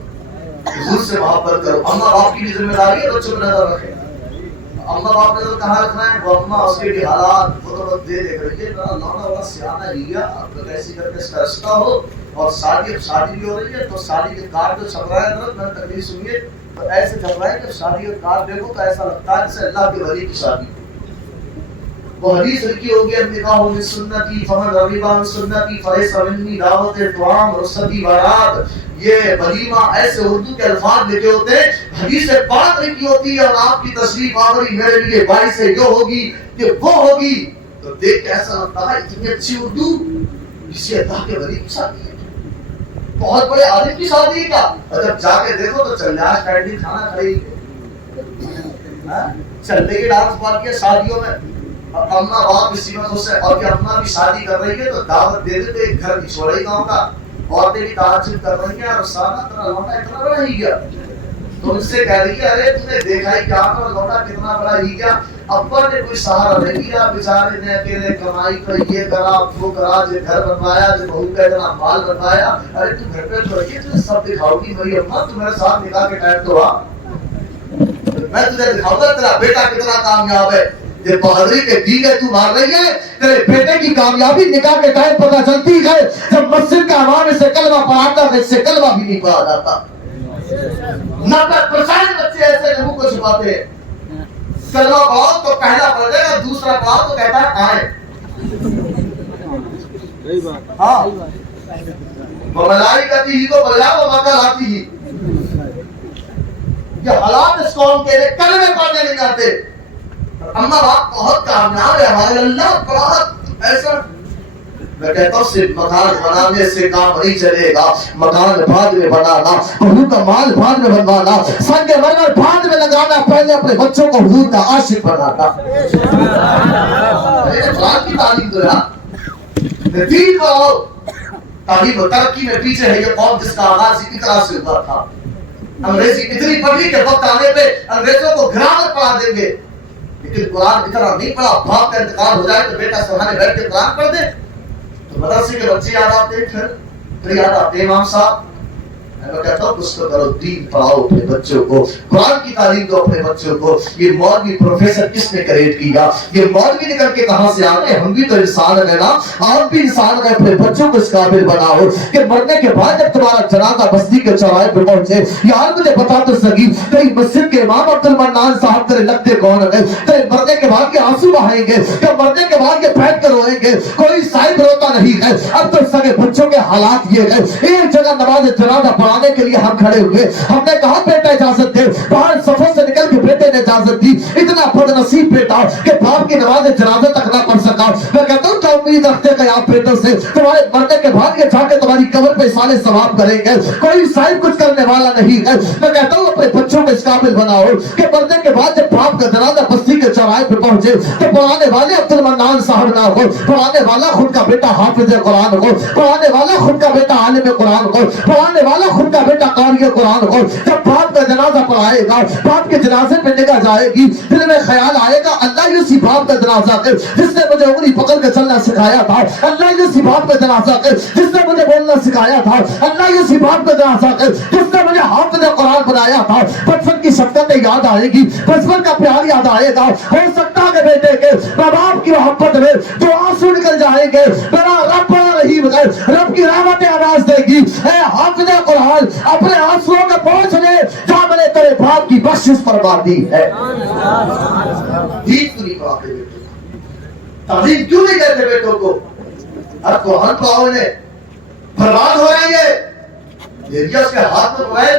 حضور سے محبت کرو. اماں باپ کی بھی ذمہ داری ہے بچوں پہ نظر رکھے. اماں باپ نے تو کہاں رکھنا ہے، وہ اماں اس کے بھی حالات وہ تو دے کر کے لونا والا سیاح لیا اب ایسی کر کے اس کا رشتہ ہو. اور شادی بھی ہو رہی ہے تو شادی کے کارڈ جو چھپ رہا ہے میں نے تقریر سنی ہے تو ایسے چھپ رہا ہے کہ شادی کا کارڈ دیکھو تو ایسا لگتا ہے جیسے اللہ کے ولی کی شادی. وہ حدیث لکھی ہوگی النکاح من سنتی فمن رغب عن سنتی فلیس منی، دعوت طعام رخصتی بارات. یہ ولیمہ ایسے اردو کے الفاظ لکھے ہوتے ہیں، حدیث پاک لکھی ہوتی ہے اور آپ کی تشریف آوری میرے لیے باعث یہ ہوگی کہ وہ ہوگی. تو دیکھ کے ایسا لگتا ہے اتنی اچھی اردو کسی اللہ کے ولی کی شادی ہے، بہت بڑے عالم کی شادی کا. اور جب جا کے دیکھو تو چلیا اسٹینڈنگ کھانا کھڑی چلتے کے ڈانس پارٹیاں شادیوں میں اماں باپ اسی میں خوش ہے. اور کہ اماں بھی شادی کر رہی ہے تو دعوت دے دیتے ایک گھر چھوڑے گاؤں کا، عورتیں بھی دعوت کر رہی ہیں اور سارا تیرا لوٹا اتنا بڑا ہی گیا. تو ان سے کہہ رہی ہے ارے تم نے دیکھا ہی کیا اور لوٹا کتنا بڑا ہی گیا. ابا نے کوئی سہارا نہیں دیا، بیچارے نے اکیلے کمائی کر یہ کرا وہ کرا، جو گھر بنوایا جو بہو کا اتنا مال بنوایا. ارے تم گھر پہ تو رہیے تجھے سب دکھاؤ گی میری اماں، تم میرے ساتھ نکاح کے ٹائم تو آ، میں تجھے دکھاؤں گا تیرا بیٹا کتنا کامیاب ہے. یہ بہادری کے دیگر تو مار رہی ہے، تیرے بیٹے کی کامیابی نکاح کے ٹائم پتہ چلتی ہے جب مسجد کا امام اسے کلمہ پڑھاتا ہے، اس سے کلمہ بھی نہیں پڑھا جاتا. 90% بچے ایسے منہ کو چھپاتے ہیں. کلمہ پڑھاؤ تو پہلا پڑھ دے گا، دوسرا پڑھاؤ تو کہتا ہے آئے. ہاں وہ ملائکتی ہی کو بلا وہ مکر آتی ہی. یہ حالات اس قوم کے لیے کلمے پڑھنے نہیں آتے. اماں باپ بہت کامیاب ہے ہمارے اللہ، بہت ایسا. میں کہتا ہوں صرف مکان بنانے سے کام نہیں چلے گا، مکان بعد میں بنانا، حضور کا مال بعد میں بنوانا، سنگ مرمر بعد میں لگانا، پہلے اپنے بچوں کو حضور کا عاشق بنانا. قرآن کی تعلیم دو یار، دین کو تعلیم و ترقی میں پیچھے ہے یہ قوم جس کا آغاز اقرا سے ہوا تھا. انگریزی اتنی پڑھی کہ وقت آنے پہ انگریزوں کو گرامر پڑھا دیں گے، لیکن قرآن اتنا نہیں پڑھا. باپ کا انتقال ہو جائے تو بیٹا سہانے بیٹھ کے قرآن پڑھ دے تو مدرسے کے بچے یاد آتے ہیں، پھر یاد آتے ہیں امام صاحب. میں کہتا ہوں کچھ تو کرو، دین پڑھاؤ اپنے بچوں کو، قرآن کی تعلیم دو اپنے بچوں کو. یہ مولوی پروفیسر کس نے کریٹ کیا؟ یہ مولوی نکل کے کہاں سے آ گئے؟ ہم بھی تو انسان ہیں نا، آپ بھی انسان ہیں. اپنے بچوں کو اس قابل بناؤ کہ مرنے کے بعد جب تمہارا جنازہ بستی کے چوراہے پہ پہنچے، یار مجھے بتا تو سکی تیری مسجد کے امام عبد المنان صاحب تیرے لگتے کون ہیں؟ تیرے مرنے کے بعد کے آنسو بہائیں گے کہ مرنے کے بعد کے پھینک کر روئیں گے؟ کوئی صاحب روتا نہیں ہے. اب تو سگے بچوں کے حالات یہ ہے. ایک جگہ نماز جنازہ پڑھانے کے لیے ہم کھڑے ہوئے، ہم نے کہا بیٹا اجازت دے. باہر صفوں سے نکل کے بیٹے نے اجازت دی. اتنا بد نصیب بیٹا کہ باپ کی نماز جنازہ تک نہ پڑھ سکا. میں کہتا ہوں کیا امید رکھتے ہیں آپ بیٹوں سے؟ تمہارے مرنے کے بعد یہ جا کے تمہاری قبر پہ سارے ثواب کریں گے، کوئی صاحب کچھ کرنے والا نہیں ہے. میں کہتا ہوں اپنے بچوں کو اس قابل بناؤ کہ مرنے کے بعد جب باپ کا جنازہ بستی کے چوراہے پہ پہنچے تو پڑھانے والے عبد المنان صاحب نہ ہو، پڑھانے والا خود کا بیٹا حافظ قرآن ہو، پڑھانے والا خود کا بیٹا عالم قرآن ہو، پڑھانے والا خود کا بیٹا قاری قرآن ہو. جب باپ کا جنازہ پڑھائے گا، باپ کے جنازے پہ نگاہ جائے گی، دل میں خیال آئے گا اللہ یہ اسی باپ کا جنازہ ہے جس نے مجھے انگلی پکڑ کے چلنا سکھایا تھا، اللہ یہ اسی باپ کا جنازہ ہے جس نے مجھے بولنا سکھایا تھا، اللہ یہ اسی باپ کا جنازہ ہے جس نے مجھے حافظ قرآن بنایا تھا. بچپن کی شفقتیں یاد آئے گی، بچپن کا پیار یاد آئے گا. ہو سکتا ہے بیٹے کے ماں باپ کی محبت میں جو آنسو نکل جائیں گے، میرا رب بڑا رحیم ہے، رب کی رحمتیں آواز دے گی اے حافظ قرآن اپنے آنسوؤں کا پہنچ لے جہاں میں نے تیرے باپ کی بخشش فرما دی ہے. دین کیوں نہیں پڑھاتے بیٹوں کو؟ تعلیم کیوں نہیں دیتے بیٹوں کو؟ اب قرآن پڑھاؤ انہیں، برباد ہو رہی ہے. ایریا اس کے ہاتھ میں موبائل،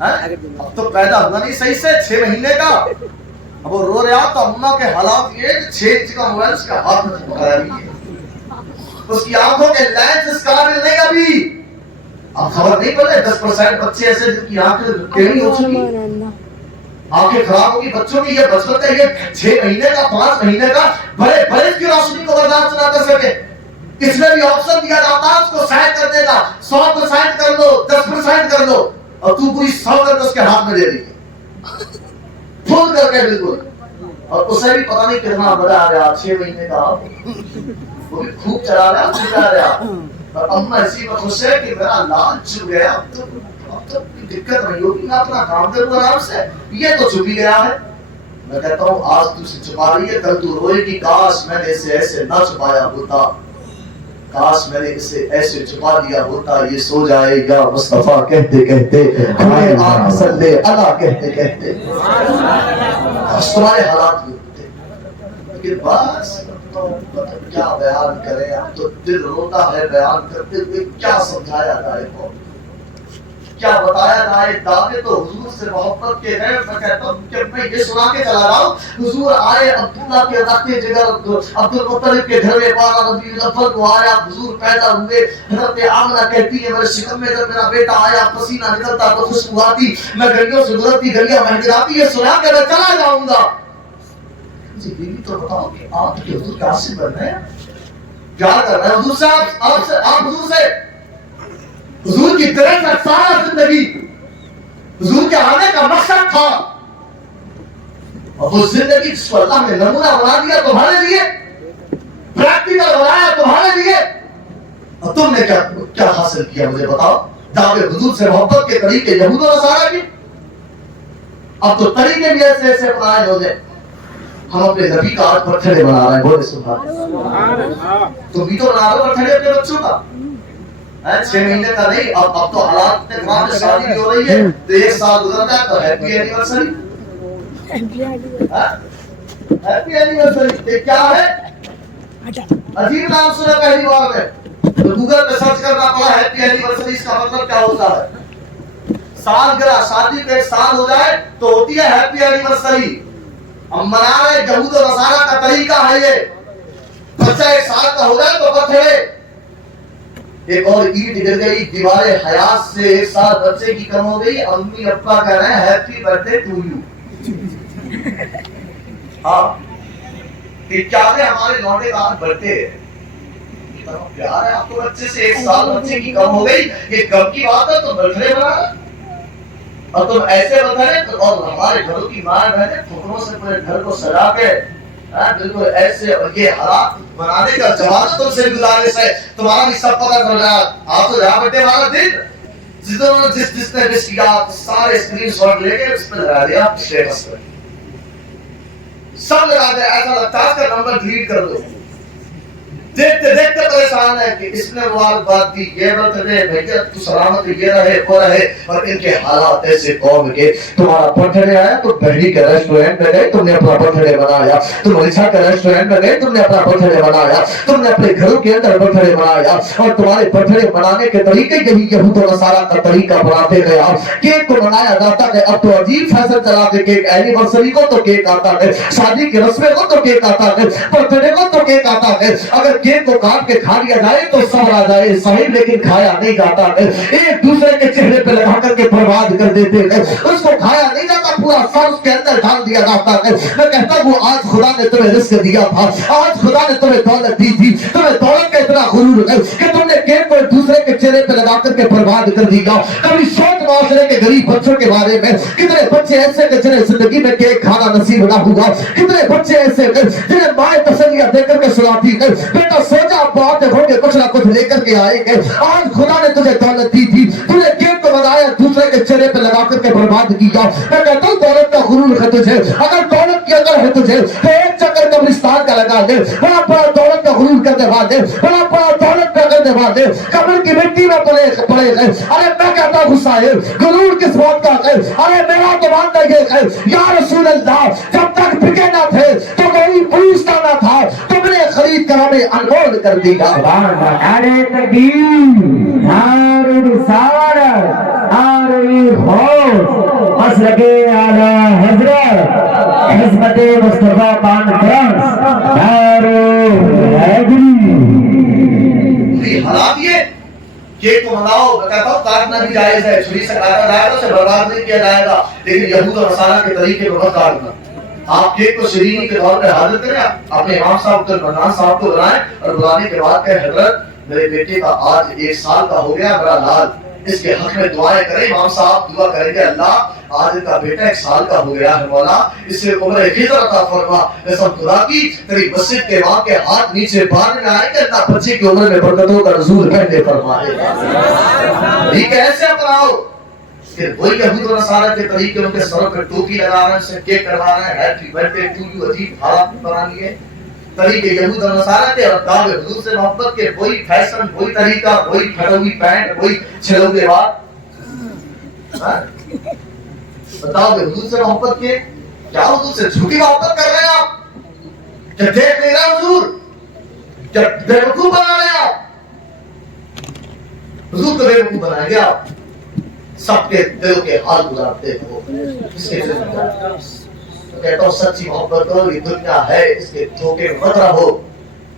اب تو پیدا ہوا نہیں صحیح سے 6 مہینے کا، اب وہ رو رہا تو اماں کے حالات یہ کہ 6 انچ کا موبائل اس کے ہاتھ میں پکڑا بھی ہے. اس کی آنکھوں کے لینس اس قابل نہیں ابھی. اب خبر نہیں پڑے 10% بچے ایسے جن کی آنکھیں ٹیڑھی ہو چکی، آنکھیں خراب ہوگی بچوں کی. یہ بچپن کا یہ 6 مہینے کا 5 مہینے کا بڑے بڑے کی روشنی کو برداشت نہ کر سکے. اس میں بھی آپشن دیا جاتا ہے اس کو سائن کرنے کا، 100% کر دو 10% کر دو، اور تو پوری 100 کر کے اس کے ہاتھ میں دے رہی ہے فل کر کے بالکل. اور اسے بھی پتہ نہیں کتنا بڑا آ رہا 6 مہینے کا، وہ بھی خوب چلا رہا، اور اما اسی میں خوش ہے کہ میرا لال چھپ گیا، اب تو دقت نہیں ہوگی، میں اپنا کام کروں آرام سے، یہ تو چھپ ہی گیا ہے۔ میں کہتا ہوں آج تم سے چھپا رہی ہے، کل تو روئے گی کاش میں نے اسے ایسے نہ چھپایا ہوتا، کاش میں نے اسے ایسے چھپا دیا ہوتا، یہ سو جائے گا مصطفیٰ کہتے کہتے، ہمیں آنکھ صلی اللہ کہتے کہتے، کاش تمہارے حالات بھی ہوتے، لیکن بس تو کیا بیان کریں، اب تو دل روتا ہے بیان کرتے ہوئے، کیا سمجھایا جائے کو، کیا بتایا جائے، دعوے تو حضور سے محبت کے ہیں۔ میں کہتا ہوں کہ میں یہ سنا کے چلا رہا ہوں، حضور آئے عبداللہ کے رکھتے جگر عبد المطلب کے گھر میں، 12 ربیع الاول کو آیا، حضور پیدا ہوئے، حضرت آمنہ کہتی ہے میرے شکم میں جب میرا بیٹا آیا پسینہ نکلتا تو خوشبو آتی، میں گلیوں سے گزرتی گلیاں مہنگاتی، یہ سنا کے میں چلا جاؤں گا۔ مجھے یہ بھی تو بتاؤ کہ آپ کے حضور کا عاشق بن رہے ہیں، کیا کر رہے ہیں حضور سے، آپ حضور سے، حضور کی طرف سے سارا زندگی حضور کے آنے کا مقصد تھا، اور وہ زندگی جس کو اللہ نے نمونہ بنا دیا تمہارے لیے، پریکٹیکل بنایا تمہارے لیے، اور تم نے کیا حاصل کیا مجھے بتاؤ؟ دعوے حضور سے محبت کے طریقے یہود و نصارہ کی، اب تو طریقے بھی ایسے ایسے بنائے ہوتے، ہم اپنے نبی کا آج پرچھڑے بنا رہے ہیں، بولے سبحان اللہ، تم بھی تو بنا رہے ہو پرچھڑے اپنے بچوں کا، 6 مہینے کا نہیں، اب تو حالات نے کہا کہ شادی بھی ہو رہی ہے تو 1 سال گزر جائے تو ہیپی اینیورسری، ہیپی اینیورسری یہ کیا ہے؟ عجیب نام سنا پہلی بار میں، تو گوگل پہ سرچ کرنا پڑا ہیپی اینیورسری، اس کا مطلب کیا ہوتا ہے؟ سالگرہ، شادی کا 1 سال ہو جائے تو ہوتی ہے ہیپی اینیورسری۔ ہم منا رہے یہود و نصارہ کا طریقہ ہے یہ، بچہ 1 سال کا ہو جائے تو پتھرے، ایک اور اینٹ گر گئی دیوار حیات سے، 1 سال بچے کی کم ہو گئی، امی ابا کہہ رہے ہیں happy birthday to you. ہاں کیا ہے ہمارے لوٹے کا آج برتھ ڈے ہے، اتنا پیار ہے آپ کو بچے سے، 1 سال بچے کی کم ہو گئی، یہ کم کی بات ہے تو برتھ ڈے بنا، اور تم ایسے بتائیں، اور ہمارے گھروں کی ماں بہنیں پھکروں سے پورے گھر کو سجا کے بالکل ایسے، اور یہ حالات بنانے کا جواب تم سے گزارش ہے، تمہارا بھی سب پتہ چل رہا ہے، آپ تو جہاں بیٹے والا دن جس نے مس کیا سارے اسکرین شاٹ لے کے اس پہ لگا دیا اسٹیٹس پہ، سب لگا دیا، ایسا لگتا ہے اس کا نمبر ڈیلیٹ کر دو، دیکھتے دیکھتے پریشان ہے کہ اس نے بات کی، یہ برتھ ڈے بھیا تو سلامت یہ رہے وہ رہے، اور ان کے حالات ایسے قوم کے، تمہارا برتھ ڈے آیا تو بہڑی کے ریسٹورینٹ میں گئے، تم نے اپنا برتھ ڈے منایا، تم علیشہ کے ریسٹورینٹ میں گئے، تم نے اپنا برتھ ڈے منایا، تم نے اپنے گھروں کے اندر برتھ ڈے منایا، اور تمہارے برتھ ڈے منانے کے طریقے یہی یہود و نصارہ کا طریقہ بناتے گیا، کیک کو منایا جاتا ہے، اب تو عجیب فیشن چلا کے کیک، اینیورسری کو تو کیک آتا ہے، شادی کی رسمیں کو تو کیک آتا ہے، برتھ ڈے کو تو کیک آتا ہے، اگر کیک کو کاٹ کے کھا لیا جائے تو صبر آ جائے صحیح، لیکن کھایا نہیں جاتا ہے، ایک دوسرے کے چہرے پہ لگا کر کے برباد کر دیتے ہیں، اس کو کھایا نہیں جاتا، پورا سر اس کے اندر ڈال دیا جاتا ہے۔ میں کہتا ہوں آج خدا نے تمہیں رزق دیا تھا، آج خدا نے تمہیں دولت دی تھی، تمہیں دولت کا اتنا غرور ہے کہ تم نے کیک کو ایک دوسرے کے چہرے پہ لگا کر کے برباد کر دیا۔ کبھی سوچ معاشرے کے غریب بچوں کے بارے میں، کتنے بچے ایسے کہ جنہیں زندگی میں کیک کھانا نصیب نہ ہوا، کتنے بچے ایسے جنہیں مائیں تسلیاں دے کر کے سلاتی ہے، بیٹا سوچا بات ہوں گے کچھ نہ کچھ لے کر کے آئیں گے، آج خدا نے تجھے دولت دی تھی، تجھے کیک کو بنایا دوسرے کے چہرے پہ لگا کر کے برباد کیا۔ میں کہتا ہوں دولت کا غرور ہے تجھے، اگر دولت کی اگر ہے تجھے تو ایک چکر قبرستان کا لگا دے، بڑا بڑا دولت کا غرور کرنے والے، بڑا بڑا دولت کا کرنے والے قبر کی مٹی میں پڑے گئے۔ ارے میں کہتا ہوں غصہ ہے، غرور کس بات کا ہے؟ ارے میرا تو ماننا یہ ہے یا رسول اللہ، جب تک بکے نہ تھے تو کوئی پوچھتا نہ تھا، تم نے خرید کر ہمیں انمول کر دیا۔ نعرہ تکبیر، نعرہ رسالت، نعرہ خوف، مسلک اعلی حضرت خدمت مصطفیٰ کانفرنس، نعرہ حیدری۔ حالات یہ کیک کو مناؤ، میں کہتا ہوں کاٹنا بھی جائز ہے، چھری سے کاٹا جائے گا، اسے برباد نہیں کیا جائے گا، لیکن یہود و نصارہ کے طریقے کو مت کاٹنا۔ آپ کیک کو شرینی کے طور پہ حاضر کریں، اپنے امام صاحب عبد المنان صاحب کو بلائیں، اور بلانے کے بعد کہ حضرت میرے بیٹے کا آج 1 سال کا ہو گیا، میرا لال اس کے حق میں دعائیں کریں. امام صاحب دعا کریں گے اللہ آج کا بیٹا 1 سال کا ہو گیا ہے مولا, اسے عمر خضر عطا فرما. قسم خدا کی تیری مسجد کے امام کے ہاتھ نیچے بعد میں آئے کہ اللہ بچے کی عمر میں برکتوں کا نزول پہلے فرمائے. یہ کیسے اپناؤ کہ وہی یہود و نصارہ کے طریقے ان کے سروں پہ ٹوپی لگا رہے ہیں, اسے کیک کروا رہے ہیں, happy birthday to you, عجیب حالات بنا لیے طریقے یہود و نصارہ کے. اور دعوے حضور سے محبت کے وہی فیشن, وہی طریقہ, وہی پھٹی ہوئی پینٹ, وہی چھلے ہوئے بال. بتاؤ حضور سے محبت کے کیا حضور سے جھوٹی محبت کر رہے ہیں آپ؟ کیا دیکھ نہیں رہا حضور؟ کیا بیوقوف بنا رہے ہیں آپ؟ حضور کو بیوقوف بنائیں گے آپ؟ سب کے دلوں کے حال گزارتے ہو. اس کے دل میں کہتا ہوں سچی محبت ہو, یہ دنیا ہے اس کے دھوکے مت رہو.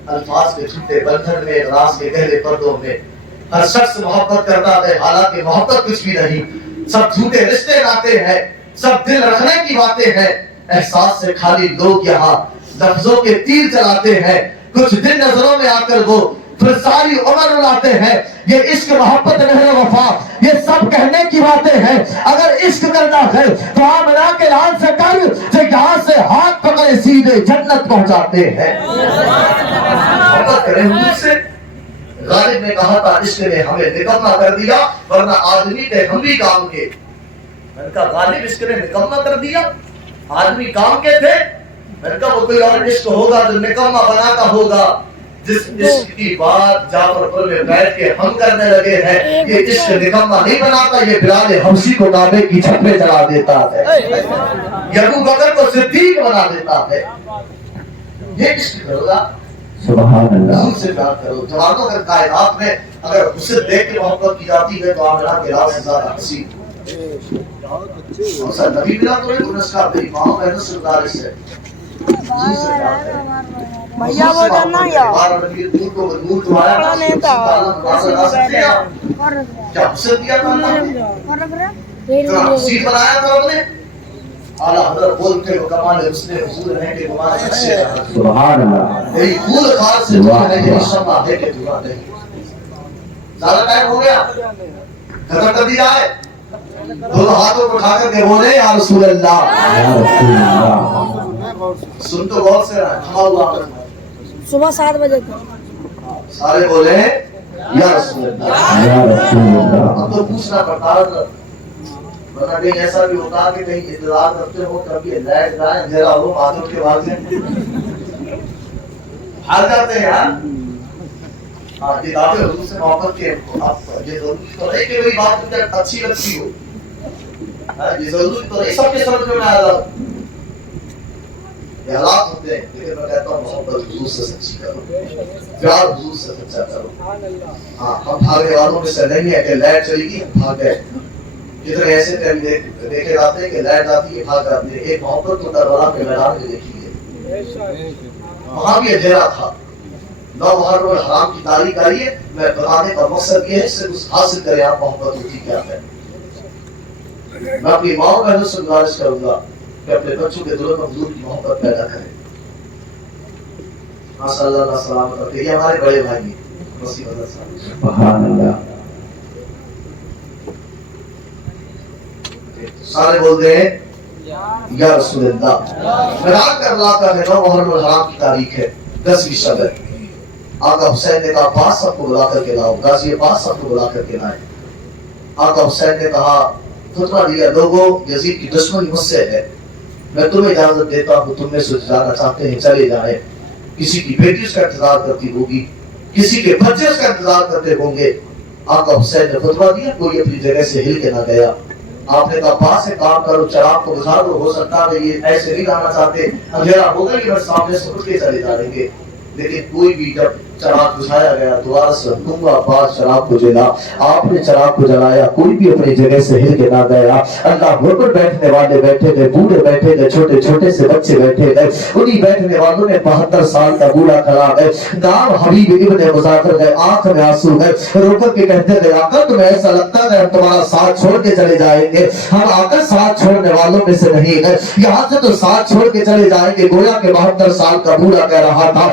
الفاظ کے جھوٹے بندھن میں, راز کے گہرے پردوں میں ہر شخص محبت کرتا ہے, حالانکہ محبت کچھ بھی نہیں. سب جھوٹے رشتے ناتے ہیں, سب دل رکھنے کی باتیں ہیں. احساس سے خالی لوگ یہاں لفظوں کے تیر چلاتے ہیں. کچھ دن نظروں میں آ کر وہ پھر ساری عمر اڑاتے ہیں. یہ عشق محبت نہیں وفا, یہ سب کہنے کی باتیں ہیں. اگر عشق کرنا ہے تو آمنہ کے لال سے کر, جو یہاں سے ہاتھ پکڑے سیدھے جنت پہنچاتے ہیں. محبت کریں حضور سے. غالب نے کہا تھا عشق نے ہمیں نکما کر دیا, ورنہ آدمی تھے ہم بھی کام کے. میں نے کہا غالب عشق نے نکما کر دیا, آدمی کام کے تھے. میں نے کہا وہ کوئی اور عشق ہوگا جو نکما بناتا ہوگا. جس عشق کی بات جعفر پور میں بیٹھ کے ہم کرنے لگے ہیں, یہ عشق نکما نہیں بناتا, یہ بلال حبشی کو کعبے کی چھت پہ چلا دیتا ہے, یہ ابو بکر کو صدیق بنا دیتا ہے. یہ عشق کرو گا, سبحان اللہ, حضور سے پیار کرو. جوانوں کے کائنات میں اگر اسے دیکھ کے محبت کی جاتی ہے تو آمنہ کے لال سے زیادہ حسین اور سر نبی ملا تو نہیں, اس کا اپنی ماں میں نصر دارش ہے. بھیا وہ جانا یا دور کو دور تو آیا نہیں تھا کیا حسن دیا تھا اللہ نے, حسین بنایا تھا انہوں نے. اعلیٰ حضرت بول کے وہ کمال حسن حضور ہے کہ کمال شخص ہے. سبحان اللہ. میری پھول خار سے دور ہے کہ شمع ہے کہ دورہ نہیں. زیادہ ٹائم ہو گیا, ختم کر دیا ہے. دونوں ہاتھوں کو اٹھا کر کے بولے یا رسول اللہ, یا رسول اللہ. سن تو غور سے رہا, تھما ہوا صبح 7 بجے تک سارے بولے یا رسول اللہ, یا رسول اللہ. اب تو پوچھنا پڑتا ہے, ورنہ کہیں ایسا بھی ہوتا کہ کہیں انتظار کرتے ہو کبھی لائٹ جائے اندھیرا ہو بادل کے بعد سے بھاگ جاتے ہیں یار. کتابیں حضور سے محبت کے یہ ضروری تو نہیں کہ وہی بات مجھے اچھی لگتی ہو, یہ ضروری تو نہیں سب کے سمجھ میں آ جاتا. یہ حالات ہوتے ہیں, لیکن میں کہتا ہوں محبت حضور سے سچی کرو, پیار حضور سے سچا کرو. ہاں ہم بھاگنے والوں میں سے نہیں ہے کہ لائٹ چلی گئی ہم بھاگ گئے. کتنے ایسے ٹائم دیکھے جاتے ہیں کہ لائٹ آتی ہے بھاگ جاتے ہیں. ایک محبت تو کربلا کے میدان میں دیکھی ہے, وہاں بھی اندھیرا تھا. 9 محرم الحرام کی تاریخ آئی ہے. میں بتانے کا مقصد یہ ہے اس سے کچھ حاصل کریں آپ محبت ہوتی کیا ہے. میں اپنی ماں بہنوں سے گزارش کروں گا کہ اپنے بچوں کے دلوں میں حضور کی محبت پیدا کریں. ماشاء اللہ, اللہ سلامت رکھے. یہ ہمارے بڑے بھائی ہیں وسیم اللہ صاحب. سبحان اللہ. سارے بولتے ہیں یا رسول اللہ. میران کربلا کا 9 محرم الحرام کی تاریخ ہے, 10ویں شب ہے. آقا حسین نے کہا پاس سب کو بلا کر کے لاؤ, غازی پاس سب کو بلا کر کے لائے. آقا حسین نے کہا فتویٰ دیا, لوگوں یزید کی دشمنی مجھ سے ہے, میں تمہیں اجازت دیتا ہوں, تم میں سے جانا چاہتے ہیں چلے جائیں. کسی کی بیٹی اس کا انتظار کرتی ہوگی, کسی کے بچے اس کا انتظار کرتے ہوں گے. آقا حسین نے فتویٰ دیا, کوئی اپنی جگہ سے ہل کے نہ گیا. آپ نے کہا پاس سے کام کرو, چراغ کو بجھا دو, ہو سکتا ہے یہ ایسے نہیں جانا چاہتے, اندھیرا ہوگا کہ بس سامنے سے اٹھ کے چلے جائیں گے. لیکن کوئی بھی جب چراغ بجھایا گیا دوبارہ سے حکم ہوا بعد چراغ کو جلا. آپ نے چراغ کو جلایا, کوئی بھی اپنی جگہ سے ہل کے نہ گیا. اللہ اکبر. بیٹھنے والے بیٹھے تھے, بوڑھے بیٹھے تھے, چھوٹے چھوٹے سے بچے بیٹھے تھے. انہی بیٹھنے والوں نے 72 سال کا بوڑھا کھڑا ہے, نام حبیب ابن مظفر ہے, آنکھ میں آنسو ہے, رو کر کے کہتے تھے آقا تمہیں ایسا لگتا ہے ہم تمہارا ساتھ چھوڑ کے چلے جائیں گے. ہم آقا ساتھ چھوڑنے والوں میں سے نہیں ہے, یہاں سے تو ساتھ چھوڑ کے چلے جائیں گے. گویا کہ 72 سال کا بوڑھا کہہ رہا تھا,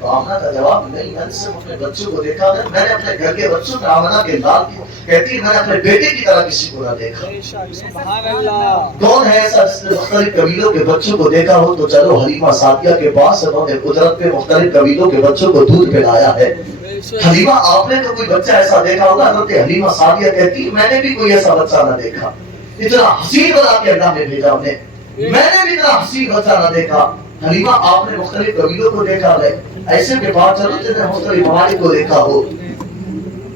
تو آمنہ کا جواب نہیں، میں نے صرف اپنے بچوں کو دیکھا ہے، میں نے اپنے گھر کے بچوں میں آمنہ کے لال کی کہتی ہے میں نے اپنے بیٹے کی طرح کسی کو نہ دیکھا۔ کون ہے ایسا جس نے مختلف قبیلوں کے بچوں کو دیکھا ہو؟ تو چلو حلیمہ سعدیہ کے پاس انہوں نے قدرت پہ مختلف قبیلوں کے بچوں کو دودھ پلایا ہے۔ حلیمہ آپ نے تو کوئی بچہ ایسا دیکھا ہوگا؟ حضرت حلیمہ سعدیہ کہتی میں نے بھی کوئی ایسا بچہ نہ دیکھا، اتنا حسین بنا کے اللہ نے بھیجا ہمیں، میں نے بھی اتنا حسین بچہ نہ دیکھا۔ حلیمہ آپ نے مختلف قبیلوں کو دیکھا ہے، ایسے کے بعد چلو جن نے مختلف ممالک کو دیکھا ہو۔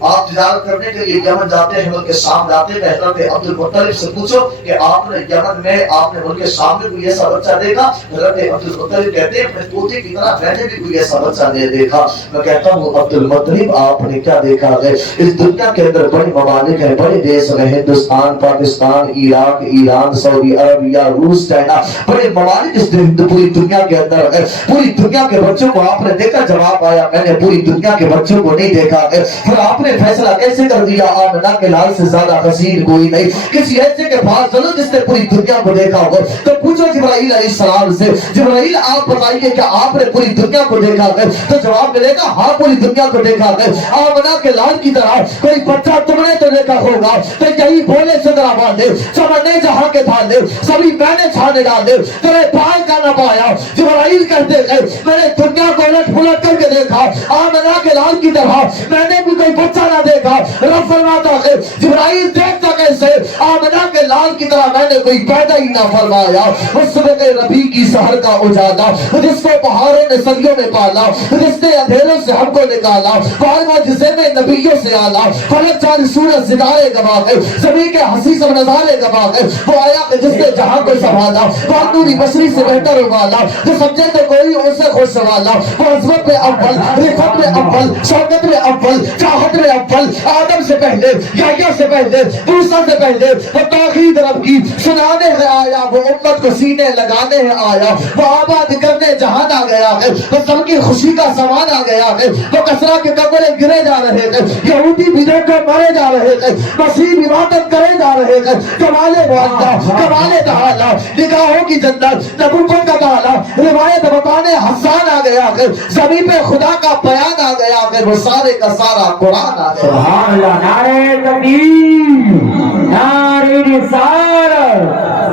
آپ تجارت کرنے کے لیے یمن جاتے ہیں، ملک شام جاتے ہیں، حضرت عبد المطلب سے پوچھو کہ آپ نے یمن میں آپ نے ملک شام میں کوئی ایسا بچہ دیکھا؟ حضرت عبد المطلب کہتے ہیں اپنے پوتے کی طرح میں نے بھی کوئی ایسا بچہ نہیں دیکھا۔ میں کہتا ہوں عبد المطلب آپ نے کیا دیکھا ہے؟ اس دنیا کے اندر بڑے ممالک ہیں، بڑے دیش ہیں، ہندوستان، پاکستان، عراق، ایران، سعودی عربیہ، روس، چائنا، بڑے ممالک اس پوری دنیا کے اندر ہے۔ پوری دنیا کے بچوں کو آپ نے دیکھا؟ جواب آیا میں نے پوری دنیا کے بچوں کو نہیں دیکھا ہے۔ پھر آپ نے فیصلہ کیسے کر دیا آمنہ کے لال سے زیادہ حسین کوئی نہیں؟ کسی ایسے کے پاس چلو جس نے پوری دنیا کو دیکھا ہو، تو پوچھو جبرائیل علیہ السلام سے، جبرائیل آپ بتائیے کہ آپ نے پوری دنیا کو دیکھا ہے؟ تو جواب ملے گا ہاں پوری دنیا کو دیکھا ہے۔ آمنہ کے لال کی طرح کوئی بچہ تم نے تو دیکھا ہوگا، تو یہی بولے صدرہ باندھے سمندے جہاں کے تھالے سبھی میں نے چھانے ڈالے تیرے پائے کا نہ پایا۔ جبرائیل کہتے ہیں میں نے دنیا کو الٹ پلٹ کر کے دیکھا، آمنہ کے لال کی طرح میں نے بھی کوئی بچہ نہ دیکھا۔ رب فرماتا ہے جبرائیل دیکھتا کیسے؟ آمنہ کے لال کی طرح میں نے کوئی پیدا ہی نہ فرمایا۔ اس صبح ربیع کی سحر کا اجالا جس کو بہاروں نے صدیوں میں پالا، جس نے اندھیروں سے ہم کو نکالا، بارواں جسے میں نبیوں سے آلا، فلک چاند سورج ستارے گواہ ہے، زمین کے حسین سب نظارے گواہ ہے۔ وہ آیا کہ جس نے جہاں کو سنبھالا، نوری بشری سے بہتر ابالا، جو سمجھے تو کوئی ان سے خوش سوالا۔ وہ عظمت میں اول، رفعت میں اول، شوکت میں اول، چاہت میں اول، آدم سے پہلے، یحییٰ سے پہلے، موسیٰ سے پہلے، وہ توحید رب کی سنانے ہے آیا، وہ امت کو سینے لگانے ہے آیا، وہ آباد کرنے جہان آ گیا ہے، وہ سب کی خوشی کا سامان آ گیا ہے، وہ کسرا کے کمرے گرے جا رہے ہیں، یہودی بھی دیکھ کر مرے جا رہے ہیں، مسیح عبادت کرے جا رہے ہیں۔ کمال معدہ، کمال تعالی، نگاہوں کی جنت، نبوت کا تعالی، روایت بتانے حسان آ گیا ہے، زمین پہ خدا کا بیان آ گیا ہے، وہ سارے کا سارا قرآن آ گیا۔ سبحان اللہ، نعرہ تکبیر، نعرہ رسالت،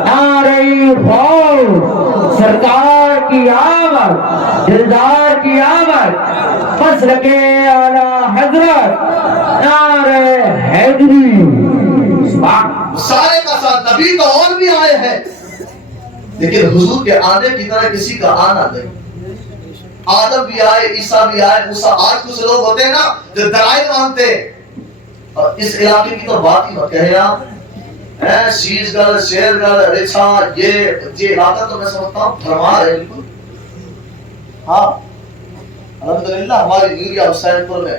نعرہ فوز، سرکار کی آمد، دلدار کی آمد، مسلک اعلیٰ حضرت، نعرہ حیدری۔ سارے کا ساتھ نبی تو اور بھی آئے ہیں، لیکن حضور کے آنے کی طرح کسی کا آنا نہیں۔ آدم بھی آئے، عیسیٰ بھی آئے، موسیٰ، آج کچھ لوگ ہوتے ہیں نا جو دلائل مانتے ہیں، اور اس علاقے کی تو بات ہی مت کہیں آپ، شیش گل، شیر گل، رچھا، یہ علاقہ تو میں سمجھتا ہوں بھرمار ہے بالکل۔ ہاں الحمدللہ ہماری نیوریا حسین پور میں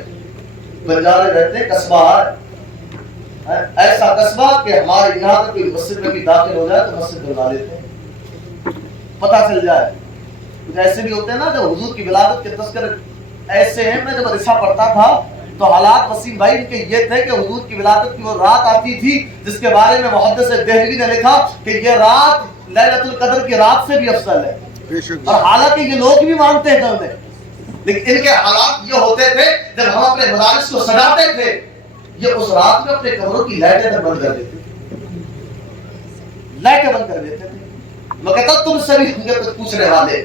بنجارے رہتے ہیں، قصبہ ہے ایسا قصبہ کہ ہمارے یہاں تک کوئی مسجد میں بھی داخل ہو جائے تو مسجد بلوا لیتے ہیں، پتہ چل جائے۔ کچھ ایسے بھی ہوتے ہیں نا جو حضور کی ولادت کے تذکرے ایسے ہیں۔ میں جب رسالہ پڑھتا تھا تو حالات وسیم بھائی کے یہ تھے کہ حضور کی ولادت کی وہ رات آتی تھی جس کے بارے میں محدث دہلوی نے لکھا کہ یہ رات لیلۃ القدر کی رات سے بھی افضل ہے، اور حالانکہ یہ لوگ بھی مانتے ہیں کرنے، لیکن ان کے حالات یہ ہوتے تھے جب ہم اپنے مدارس کو سجاتے تھے یہ اس رات میں اپنے کمروں کی لائٹیں بند کر دیتے تھے، لائٹیں بند کر دیتے تھے۔ میں کہتا تم سے بھی مجھے کچھ پوچھنے والے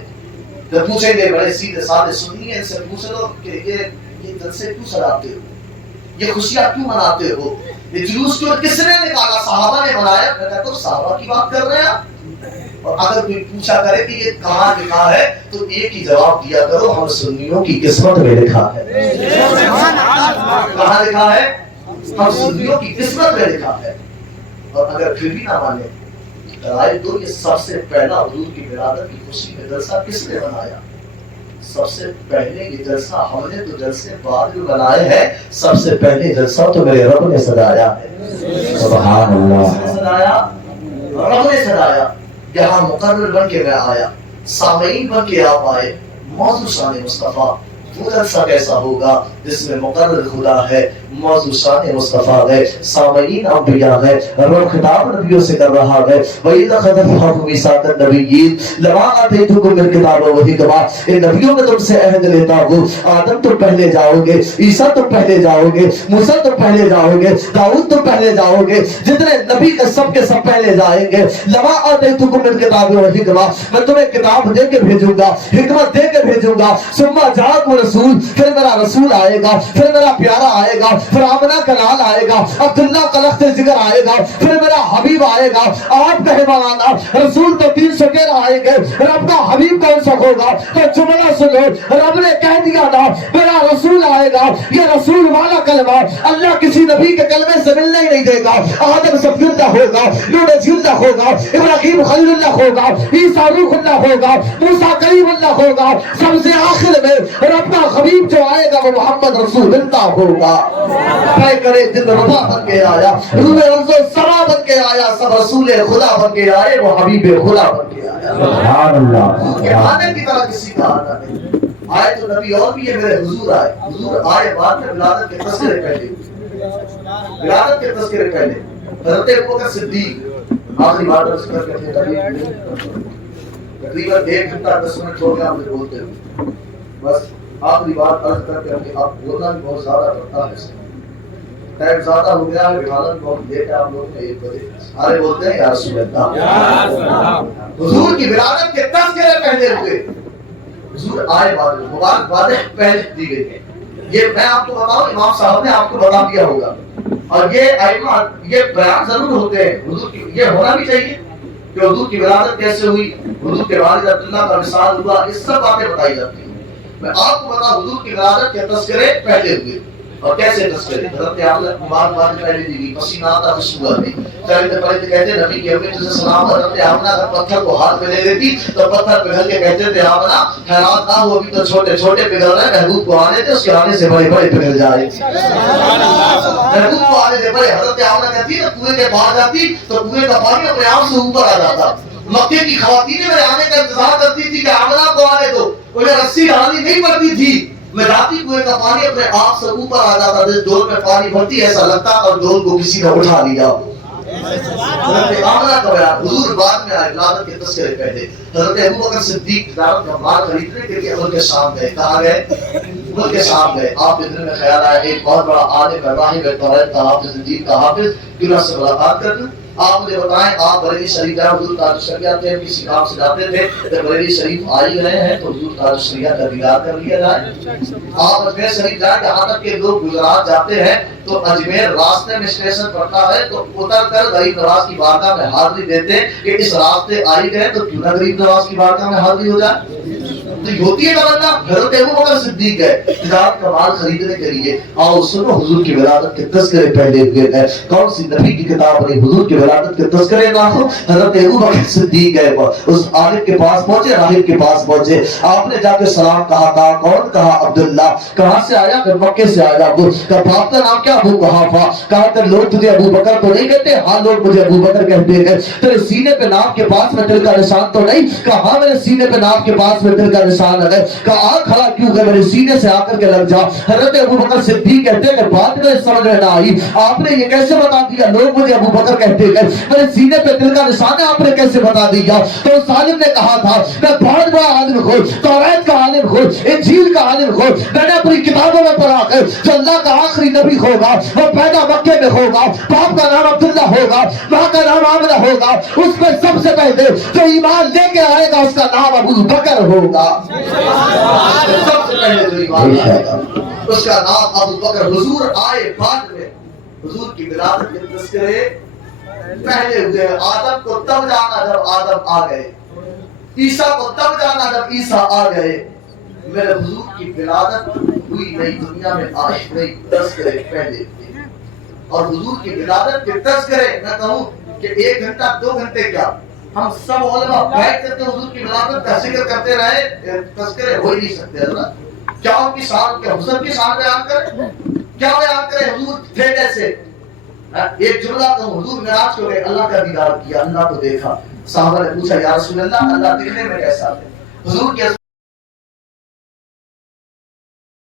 جب پوچھیں گے بڑے سیدھے سادے سنی ہیں، ان سے پوچھ لو کہ یہ جلسے کیوں سجاتے ہو، یہ خوشیاں کیوں مناتے ہو، یہ جلوس کیوں کس نے نکالا؟ صحابہ نے منایا۔ میں کہتا ہوں صحابہ کی بات کر رہے ہیں آپ، اور اگر کوئی پوچھا کرے کہ یہ کہاں لکھا ہے تو ایک ہی جواب دیا کرو، ہم سنیوں کی قسمت میں لکھا ہے۔ کہاں لکھا ہے؟ ہم سنیوں کی قسمت میں لکھا ہے۔ اور اگر پھر بھی نہ مانے دلائل دو، یہ سب سے پہلا حضور کی ولادت کی خوشی میں جلسہ کس نے بنایا؟ سب سے پہلے یہ جلسہ ہم نے تو جلسے بعد میں بنائے ہیں، سب سے پہلے جلسہ تو میرے رب نے سجایا ہے۔ سبحان اللہ، سجایا رب نے سجایا۔ یہاں مقرر بن کے میں آیا، سامعین بن کے آپ آئے، موضوع شان مصطفیٰ وہ جلسہ کیسا ہوگا جس میں مقرر خدا ہے، موضوع شان مصطفیٰ ہے، سامعین انبیاء ہے، اور خطاب نبیوں سے کر رہا ہے۔ وَإِذَا أَخَذَ اللَّهُ مِيثَاقَ النَّبِيِّينَ لَمَا آتَيْتُكُم مِّنْ کتاب و حکمت، ان نبیوں میں تم سے عہد لیتا ہوں، آدم تم پہلے جاؤ گے، عیسیٰ تم پہلے جاؤ گے، موسیٰ تم پہلے جاؤ گے، داؤد تم پہلے جاؤ گے، جتنے نبی کے سب پہلے جائیں گے۔ لَمَا آتَيْتُكُم مِّن کتاب و حکمت، میں تمہیں کتاب دے کے بھیجوں گا، حکمت دے کے بھیجوں گا۔ ثم جاءکم رسول، پھر میرا رسول آئے گا، پھر میرا پیارا آئے گا، پھر آمنہ کا لال آئے گا، عبداللہ کا لخت ذکر آئے گا، پھر میرا حبیب آئے گا۔ آپ کہے مولانا رسول تو 313 آئیں گے، رب کا حبیب کون سا ہوگا؟ تو جملہ سنو، رب نے کہہ دیا نا میرا رسول آئے گا، یہ رسول والا کلمہ اللہ کسی نبی کے کلمے سے ملنے ہی نہیں دے گا۔ آدم سب زندہ ہوگا، نوح زندہ ہوگا، ابراہیم خلیل اللہ ہوگا، عیسیٰ روح اللہ ہوگا، موسیٰ کلیم اللہ ہوگا، سب سے آخر میں رب کا حبیب جو آئے گا وہ محمد رسول اللہ ہوگا۔ طے کرے دن ربا بن کے آیا، روح رمز و سما بن کے آیا، سب رسول خدا بن کے آئے، وہ حبیب خدا بن کے آیا۔ سبحان اللہ۔ کے آنے کی طرح کسی کا آنا نہیں۔ آئے تو نبی اور بھی ہے، میرے حضور آئے، حضور آئے بعد میں ولادت کے تذکرے پہلے، ولادت کے تذکرے پہلے۔ حضرت ابوبکر صدیق آخری بات عرض کر کے تقریباً 1 گھنٹہ 10 منٹ چھوڑ کے آپ نے بولتے ہوئے بس آخری بات عرض کر کے آپ بولنا بھی بہت زیادہ پڑتا ہے، ٹائم زیادہ ہو گیا ہے، حالت بہت لیٹ ہے، آپ لوگ نے 1 بجے سارے بولتے ہیں یا رسول اللہ۔ حضور کی ولادت کے تذکرے پہلے ہوئے، حضور آئے بعد میں، مبارکبادیں پہلے دی گئی ہیں۔ یہ میں آپ کو بتاؤں، امام صاحب نے آپ کو بتا دیا ہوگا، اور یہ بیان ضرور ہوتے ہیں حضور کی، یہ ہونا بھی چاہیے کہ حضور کی ولادت کیسے ہوئی، حضور کے والد عبداللہ کا وصال ہوا، یہ سب باتیں بتائی جاتی ہیں۔ میں آپ کو بتاؤں حضور کی ولادت کے تذکرے پہلے ہوئے، اور کیسے تذکرے؟ حضرت عاملہ مبارکباد پہلے دی گئی، پسینہ آتا خوشبو آتی، چلتے پڑھتے کہتے نبی کی امی تجھے سلام، حضرت عاملہ اگر پتھر کو ہاتھ میں لے لیتی تو پتھر پگھل کے کہتے تھے عاملہ حیران نہ ہو، ابھی تو چھوٹے چھوٹے پگھل رہے ہیں، محبوب کو آنے تھے اس کے آنے سے بڑے بڑے پگھل جا رہے تھے، محبوب کو آنے سے بڑے۔ حضرت عاملہ کہتی ہے کنویں کے پاس جاتی تو کنویں کا پانی اپنے آپ سے اوپر آ جاتا۔ مکے کی خواتین میرے آنے کا انتظار کرتی تھی کہ عاملہ کو آنے دو، انہیں رسی ڈالنی نہیں پڑتی تھی، میں جاتی کنویں کا پانی اپنے آپ سے اوپر آ جاتا، جس ڈول میں پانی بھرتی ایسا لگتا اور ڈول کو کسی نے اٹھا لیا۔ حضرت عاملہ کا بیان، حضور بعد میں آئے، ولادت کے تذکرے پہلے۔ حضرت ابوبکر صدیق تجارت کا مال خریدنے کے لیے ملک شام گئے، کہاں گئے؟ ملک شام گئے۔ آپ کے دل میں خیال آیا ایک بہت بڑا عالم ہے، راہب ہے، توریت کا حافظ، انجیل کا حافظ، کیوں نہ سے ملاقات کر لیں؟ آپ مجھے بتائیں، آپ بریلی شریف جائیں، حضور تاج الشریعہ تھے، کسی کام سے جاتے تھے، جب بریلی شریف آ ہی رہے ہیں تو حضور تاج الشریعہ کا دیدار کر لیا جائے۔ آپ اجمیر شریف جائیں، جہاں تک کہ لوگ گجرات جاتے ہیں تو اجمیر راستے میں اسٹیشن پڑتا ہے تو اتر کر غریب نواز کی بارگاہ میں حاضری دیتے ہیں کہ اس راستے آ ہی گئے تو کیوں نہ غریب نواز کی بارگاہ میں حاضری ہو جائے۔ تو ہوتی ہے تمنا، حضرت ابوبکر صدیق ہے تجارت کا مال خریدنے کے لیے۔ آؤ سنو حضور کی ولادت کے تذکرے پہلے ہوئے ہیں، کون سی نبی کی کتاب رہی، حضور کی ولادت کے تذکرے نہ ہو۔ حضرت ابوبکر صدیق ہے، اس عالم کے پاس پہنچے، راہب کے پاس پہنچے، آپ نے جا کے سلام کہا، کہا کون؟ کہا عبداللہ۔ کہاں سے آیا؟ کہ مکے سے آیا۔ کہا باپ کا نام کیا؟ ابو قحافہ۔ کہا کہ لوگ تجھے ابو بکر تو نہیں کہتے؟ ہاں لوگ مجھے ابو بکر کہتے ہیں۔ تیرے سینے پہ نام کے پاس میں دل کا نشان تو نہیں؟ کہا ہاں میرے سینے پہ نام کے پاس میں دل کا نشان ہے۔ کہا آ کھڑا کیوں گئے؟ میرے سینے سے آ کر کے لگ جا۔ حضرت ابوبکر صدیق کہتے ہیں کہ بات میں سمجھ میں نہ آئی، آپ نے یہ کیسے بتا دیا لوگ مجھے ابو بکر کہتے ہیں؟ میرے سینے پہ دل کا نشان ہے، آپ نے کیسے بتا دیا؟ تو اس عالم نے کہا تھا میں بہت بڑا عالم ہوں، توریت کا عالم ہوں، انجیل کا عالم ہوں، میں نے اپنی کتابوں میں پڑھا ہے جو اللہ کا آخری نبی ہوگا وہ پیدا مکے میں ہوگا، باپ کا نام عبداللہ ہوگا، ماں کا نام آمنہ ہوگا، اس میں سب سے پہلے جو ایمان لے کے آئے گا اس کا نام ابو بکر ہوگا، سب سے پہلے جو ایمان لائے گا اس کا نام ابو بکر۔ حضور آئے بعد میں، حضور کی ولادت کے تذکرے پہلے ہوئے۔ آدم کو تب جانا جب آدم آ گئے، عیسیٰ کو تب جانا جب عیسیٰ آ گئے۔ میرے حضور کی ولادت ہوئی نئی دنیا میں آئی، نئی تذکرے پہلے ہوئے، اور حضور کی ولادت کے تذکرے میں کہوں کہ 1 گھنٹہ 2 گھنٹے کیا ہم سب علماء بیٹھ کر کے حضور کی ولادت کا ذکر کرتے رہے، تذکرے ہو ہی نہیں سکتے۔ حضرت کیا ان کی شان، کیا حسن کی شان بیان کریں، کیا بیان کریں حضور تھے کیسے؟ ایک جملہ تو حضور معراج کو گئے، اللہ کا دیدار کیا، اللہ کو دیکھا، صحابہ نے پوچھا یا رسول اللہ اللہ دکھنے میں کیسا ہے؟ حضور کے